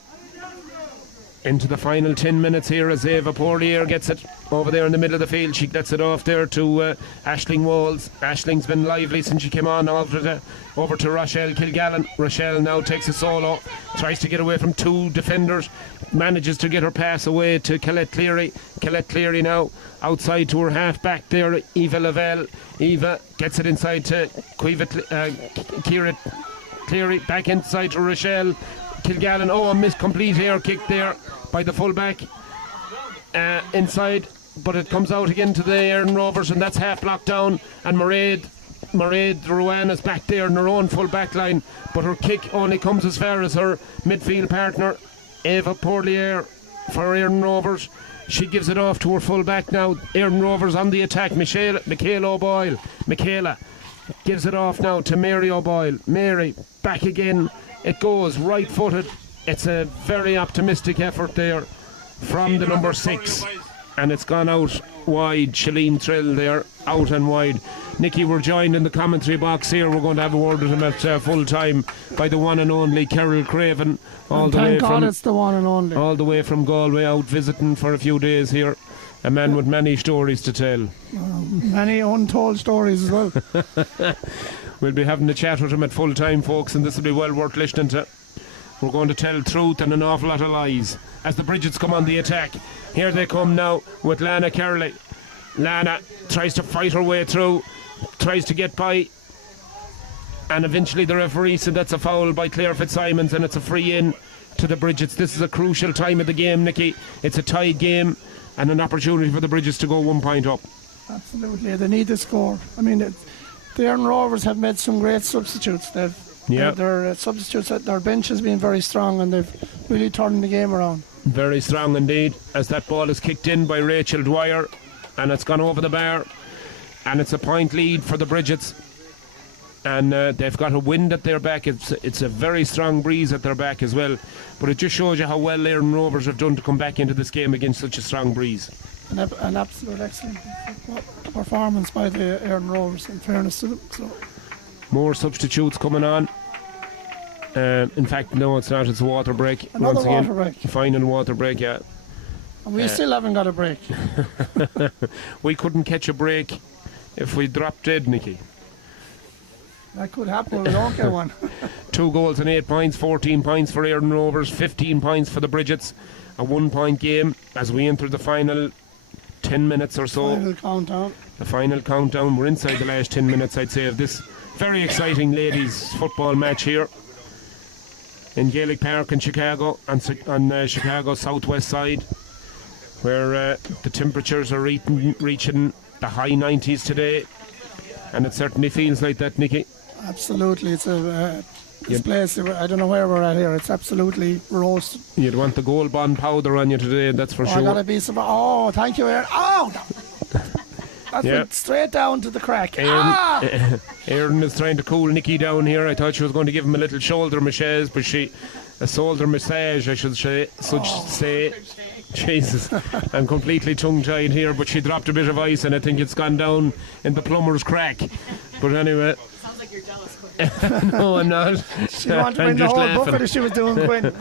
into the final 10 minutes here as Eva Poirier gets it over there in the middle of the field. She gets it off there to Aisling Walls. Aisling's been lively since she came on over to Rochelle Kilgallen. Rochelle now takes a solo, tries to get away from 2 defenders, manages to get her pass away to Colette Cleary. Colette Cleary now outside to her half back there, Eva Lavelle. Eva gets it inside to Ciara Cleary, back inside to Rochelle Kilgallen. A missed complete air kick there by the fullback inside, but it comes out again to the Éireann Rovers, and that's half blocked down, and Mairead Ruan is back there in her own full back line, but her kick only comes as far as her midfield partner Eva Poirier for Éireann Rovers. She gives it off to her full back now. Éireann Rovers on the attack. Michaela O'Boyle. Michaela gives it off now to Mary O'Boyle. Mary back again. It goes right footed. It's a very optimistic effort there from the number 6, and it's gone out wide. Shalene Trill there, out and wide. Nicky, we're joined in the commentary box here. We're going to have a word with him at full time by the one and only Carol Craven. Thank God it's the one and only. All the way from Galway, out visiting for a few days here. A man with many stories to tell. Many untold stories as well. We'll be having a chat with him at full time, folks, and this will be well worth listening to. We're going to tell truth and an awful lot of lies as the Bridgets come on the attack. Here they come now with Lana Kerley. Lana tries to fight her way through, tries to get by, and eventually the referee said that's a foul by Claire Fitzsimons, and it's a free in to the Bridgets. This is a crucial time of the game, Nicky. It's a tied game and an opportunity for the Bridgets to go 1 point up. Absolutely, they need to score. I mean, the Éireann Rovers have made some great substitutes. Their substitutes, their bench has been very strong, and they've really turned the game around. Very strong indeed, as that ball is kicked in by Rachel Dwyer, and it's gone over the bar, and it's a point lead for the Bridgets. and they've got a wind at their back. It's a very strong breeze at their back as well. But it just shows you how well Éireann Rovers have done to come back into this game against such a strong breeze. An absolute excellent performance by the Éireann Rovers, in fairness to them. So. More substitutes coming on. In fact, no, it's not. It's a water break. Another once again. water break. Final water break, yeah. And we still haven't got a break. We couldn't catch a break if we dropped dead, Nicky. That could happen. We don't get one. 2 goals and 8 points, 14 points for Éireann Rovers, 15 points for the Bridgets. A 1-point game as we enter the final 10 minutes or so. Final countdown. The final countdown. We're inside the last 10 minutes, I'd say, of this very exciting ladies football match here in Gaelic Park in Chicago, on Chicago's southwest side, where the temperatures are reaching the high 90s today, and it certainly feels like that, Nicky. Absolutely. It's this place, I don't know where we're at here, it's absolutely roasted. You'd want the Gold Bond powder on you today, that's for sure. I gotta be some. Oh, thank you, Éireann. Oh, no. That went straight down to the crack. Éireann is trying to cool Nicky down here. I thought she was going to give him a little shoulder massage, but a shoulder massage, I should say. Jesus, I'm completely tongue-tied here, but she dropped a bit of ice and I think it's gone down in the plumber's crack. But anyway. Sounds like you're jealous, Quinn. No, I'm not. She wanted to bring the whole bucket as she was doing, Quinn.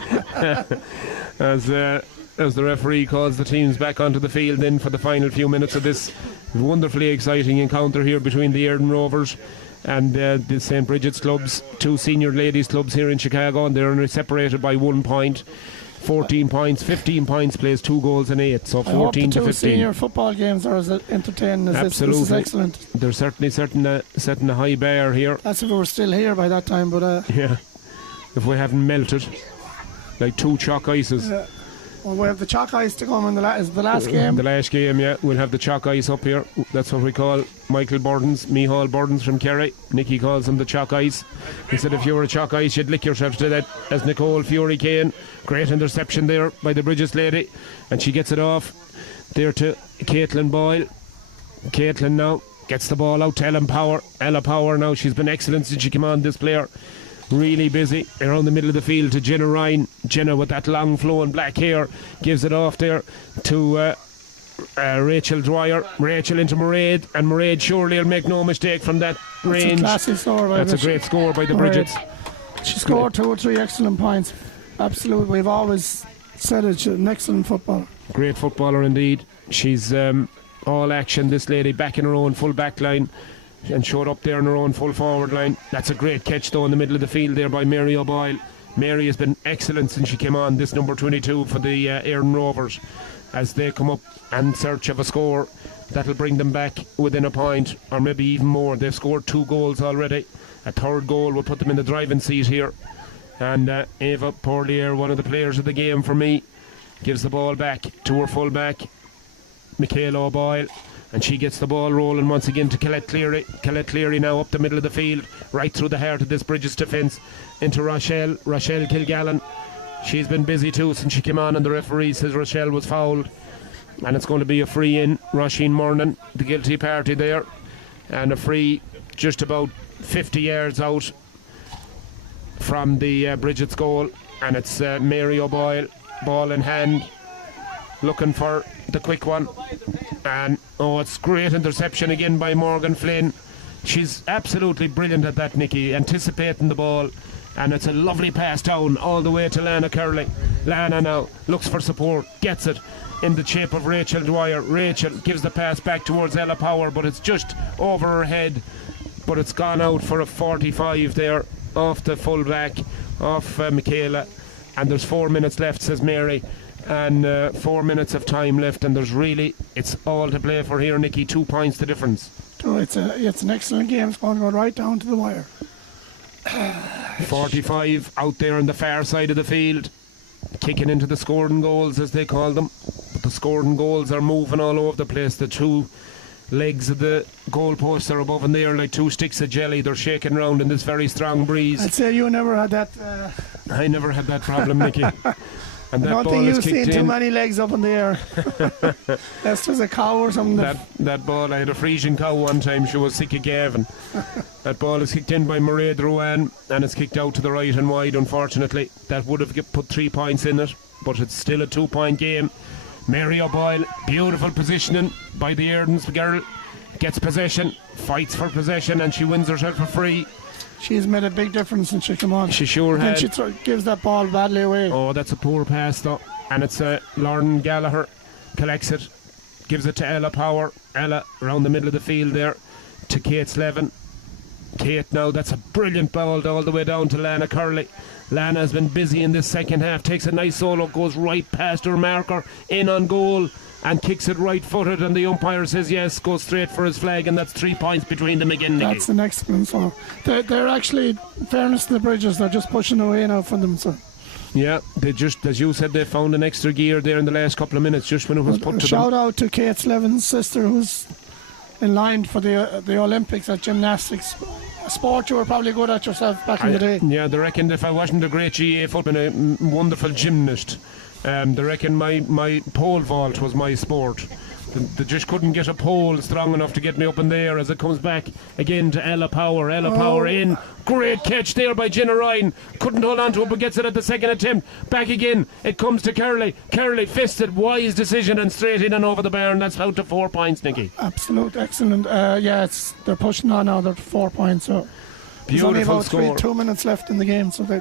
As the referee calls the teams back onto the field then for the final few minutes of this wonderfully exciting encounter here between the Éireann Rovers and the St. Bridget's clubs, 2 senior ladies clubs here in Chicago, and they're only separated by 1 point. 14 points, 15 points, plays 2 goals and 8, so 14 to 15. Senior football games are as entertaining as Absolutely. This is excellent. They're certainly setting a high bar here. That's if we were still here by that time, but yeah, if we haven't melted like 2 chalk ices. Yeah. Well, we have the chalk ice to come in the last game. The last game, yeah. We'll have the chalk ice up here. That's what we call Michael Burdens, Mihal Burdens from Kerry. Nicky calls him the chalk ice. He said if you were a chalk ice, you'd lick yourself to that, as Nicole Fury Kane. Great interception there by the Bridges lady. And she gets it off there to Caitlin Boyle. Caitlin now gets the ball out to Ella Power now. She's been excellent since she came on, this player. Really busy around the middle of the field to Jenna Ryan. Jenna with that long flowing black hair gives it off there to Rachel Dwyer. Rachel into Mairead, and Mairead surely will make no mistake from that range. That's a great score by the Bridgets. She scored 2 or 3 excellent points. Absolutely, we've always said it. She's an excellent footballer. Great footballer indeed. She's all action, this lady, back in her own full back line, and showed up there in her own full forward line. That's a great catch though in the middle of the field there by Mary O'Boyle. Mary has been excellent since she came on, this number 22 for the Éireann Rovers, as they come up in search of a score that'll bring them back within a point, or maybe even more. They've scored 2 goals already. A 3rd goal will put them in the driving seat here. And Ava Porlier, one of the players of the game for me, gives the ball back to her full back, Michaela O'Boyle. And she gets the ball rolling once again to Colette Cleary. Colette Cleary now up the middle of the field, right through the heart of this Bridges defence, into Rochelle Kilgallen. She's been busy too since she came on, and the referee says Rochelle was fouled. And it's going to be a free in. Roisin Murnan, the guilty party there. And a free just about 50 yards out from the Bridget's goal. And it's Mary O'Boyle, ball in hand, looking for the quick one. And it's great interception again by Morgan Flynn. She's absolutely brilliant at that, Nicky, anticipating the ball. And it's a lovely pass down all the way to Lana Curley. Lana now looks for support, gets it in the shape of Rachel Dwyer. Rachel gives the pass back towards Ella Power, but it's just over her head. But it's gone out for a 45 there, off the full back, off Michaela. And there's 4 minutes left, says Mary. And 4 minutes of time left, and it's all to play for here, Nicky. 2 points the difference. It's an excellent game. It's going to go right down to the wire. 45 out there on the far side of the field, kicking into the scoring goals, as they call them. But the scoring goals are moving all over the place. The 2 legs of the goalposts are above in the air like 2 sticks of jelly. They're shaking around in this very strong breeze. I'd say you never had that. I never had that problem, Nicky. And I don't think you've seen too many legs up in the air. That's just a cow or something. That ball, I had a Frisian cow one time. She was sick of Gavin. That ball is kicked in by Mairead Ruane, and it's kicked out to the right and wide, unfortunately. That would have put 3 points in it, but it's still a 2-point game. Mary O'Boyle, beautiful positioning by the Erdens girl, gets possession, fights for possession, and she wins herself a free. She's made a big difference since she came on. She sure had. Then she gives that ball badly away. Oh, that's a poor pass though. And it's Lauren Gallagher collects it, gives it to Ella Power. Ella around the middle of the field there to Kate Slevin. Kate now, that's a brilliant ball all the way down to Lana Curley. Lana has been busy in this second half, takes a nice solo, goes right past her marker, in on goal, and kicks it right footed, and the umpire says yes, goes straight for his flag, and that's 3 points between them again, Nicky. That's an excellent solo. They're actually, in fairness to the Bridges, they're just pushing away now from them. So. Yeah, they just, as you said, they found an extra gear there in the last couple of minutes, just when it was put to them. Shout out to Kate Slevin's sister, who's in line for the Olympics at gymnastics. A sport you were probably good at yourself back in the day. Yeah, they reckoned if I wasn't a great GA football and a wonderful gymnast, they reckon my pole vault was my sport. They just couldn't get a pole strong enough to get me up in the air as it comes back again to Ella Power. Ella Power in. Great catch there by Jenna Ryan. Couldn't hold on to it, but gets it at the second attempt. Back again. It comes to Curley. Curley fisted. Wise decision and straight in and over the bar. And that's out to 4 points, Nicky. Absolute excellent. Yeah, they're pushing on now. They're 4 points. So there's only about score. 2 minutes left in the game. So I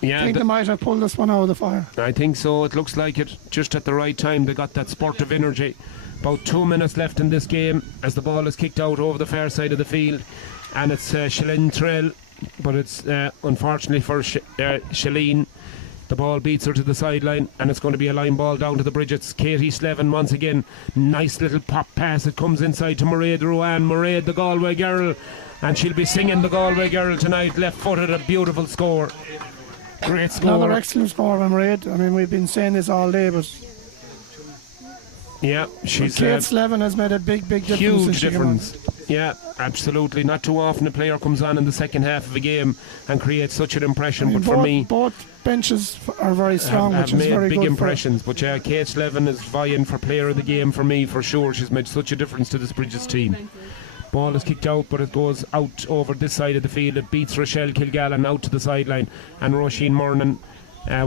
think they might have pulled this one out of the fire. I think so. It looks like it. Just at the right time, they got that spurt of energy. About 2 minutes left in this game as the ball is kicked out over the far side of the field, and it's Shalene Trell, but it's unfortunately for Shalene, the ball beats her to the sideline, and it's going to be a line ball down to the Bridgets. Katie Slevin once again, nice little pop pass. It comes inside to Mairead Ruane. Mairead, the Galway girl, and she'll be singing the Galway girl tonight. Left footed, a beautiful score. Great score. Another excellent score by Mairead. I mean, we've been saying this all day, but yeah, she's Kate Slevin has made a big difference. Huge difference. Yeah, absolutely. Not too often a player comes on in the second half of a game and creates such an impression. I mean, but for me, both benches are very strong, which is very good. Have made big impressions. But yeah, Kate Slevin is vying for player of the game for me, for sure. She's made such a difference to this Bridges team. Ball is kicked out, but it goes out over this side of the field. It beats Rochelle Kilgallen out to the sideline, and Roisin Murnan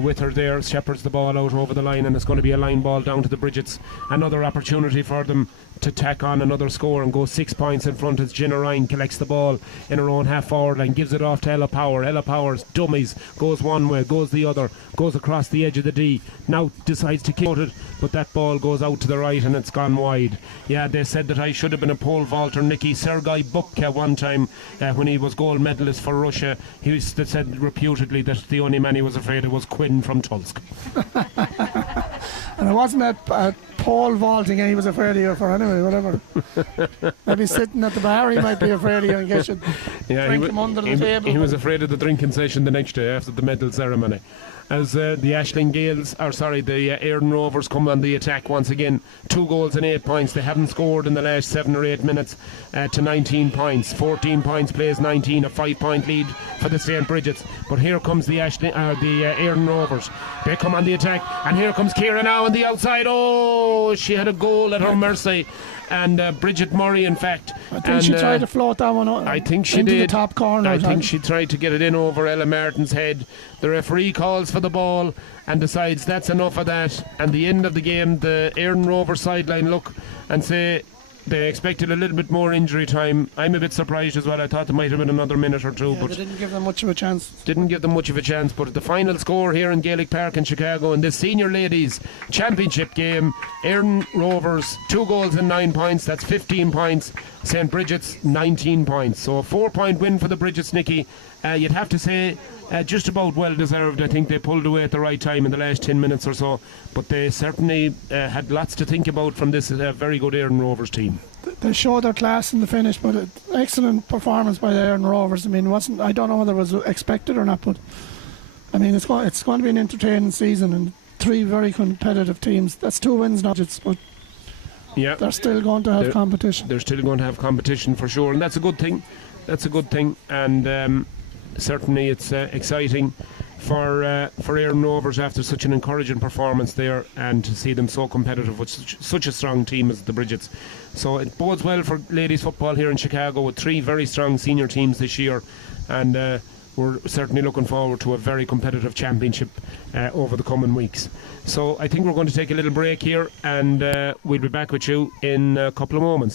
with her there shepherds the ball out over the line, and it's going to be a line ball down to the Bridgets. Another opportunity for them to tack on another score and go 6 points in front as Jenna Ryan collects the ball in her own half forward line, gives it off to Ella Power. Ella Power's dummies, goes one way, goes the other, goes across the edge of the D, now decides to kick it, but that ball goes out to the right and it's gone wide. Yeah, they said that I should have been a pole vaulter, Nicky. Sergei Bubka one time when he was gold medalist for Russia, he said reputedly that the only man he was afraid of was Quinn from Tulsk. And it wasn't a pole vaulting and he was afraid of you for anyway, whatever. Maybe sitting at the bar he might be afraid of you and get you drink him under the table. He was afraid of the drinking session the next day after the medal ceremony. As the Aisling Gales, the Éireann Rovers come on the attack once again. 2 goals and 8 points. They haven't scored in the last 7 or 8 minutes to 19 points. 14 points plays 19, a 5-point lead for the St. Bridget's. But here comes the Éireann Rovers. They come on the attack, and here comes Ciara now on the outside. Oh, she had a goal at her mercy. And Bridget Murray, in fact. I think she tried to float that one I think she into did. the top corner. I think she tried to get it in over Ella Martin's head. The referee calls for the ball and decides that's enough of that. And the end of the game, the Éireann Rovers sideline look and say they expected a little bit more injury time. I'm a bit surprised as well. I thought there might have been another minute or two, but they didn't give them much of a chance. But the final score here in Gaelic Park in Chicago in this Senior Ladies Championship game, Éireann Rovers 2 goals and 9 points. That's 15 points. St. Bridget's 19 points. So a 4-point win for the Bridget's, Nicky. You'd have to say just about well deserved. I think they pulled away at the right time in the last 10 minutes or so, but they certainly had lots to think about from this very good Éireann Rovers team. They showed their class in the finish, but excellent performance by the Éireann Rovers. I mean, I don't know whether it was expected or not, but I mean, it's going to be an entertaining season, and 3 very competitive teams. That's 2 wins now, but yeah, they're still going to have competition. They're still going to have competition for sure, and that's a good thing. And certainly it's exciting for Éireann Rovers after such an encouraging performance there, and to see them so competitive with such a strong team as the Bridgets. So it bodes well for ladies football here in Chicago, with 3 very strong senior teams this year, and we're certainly looking forward to a very competitive championship over the coming weeks. So I think we're going to take a little break here, and we'll be back with you in a couple of moments.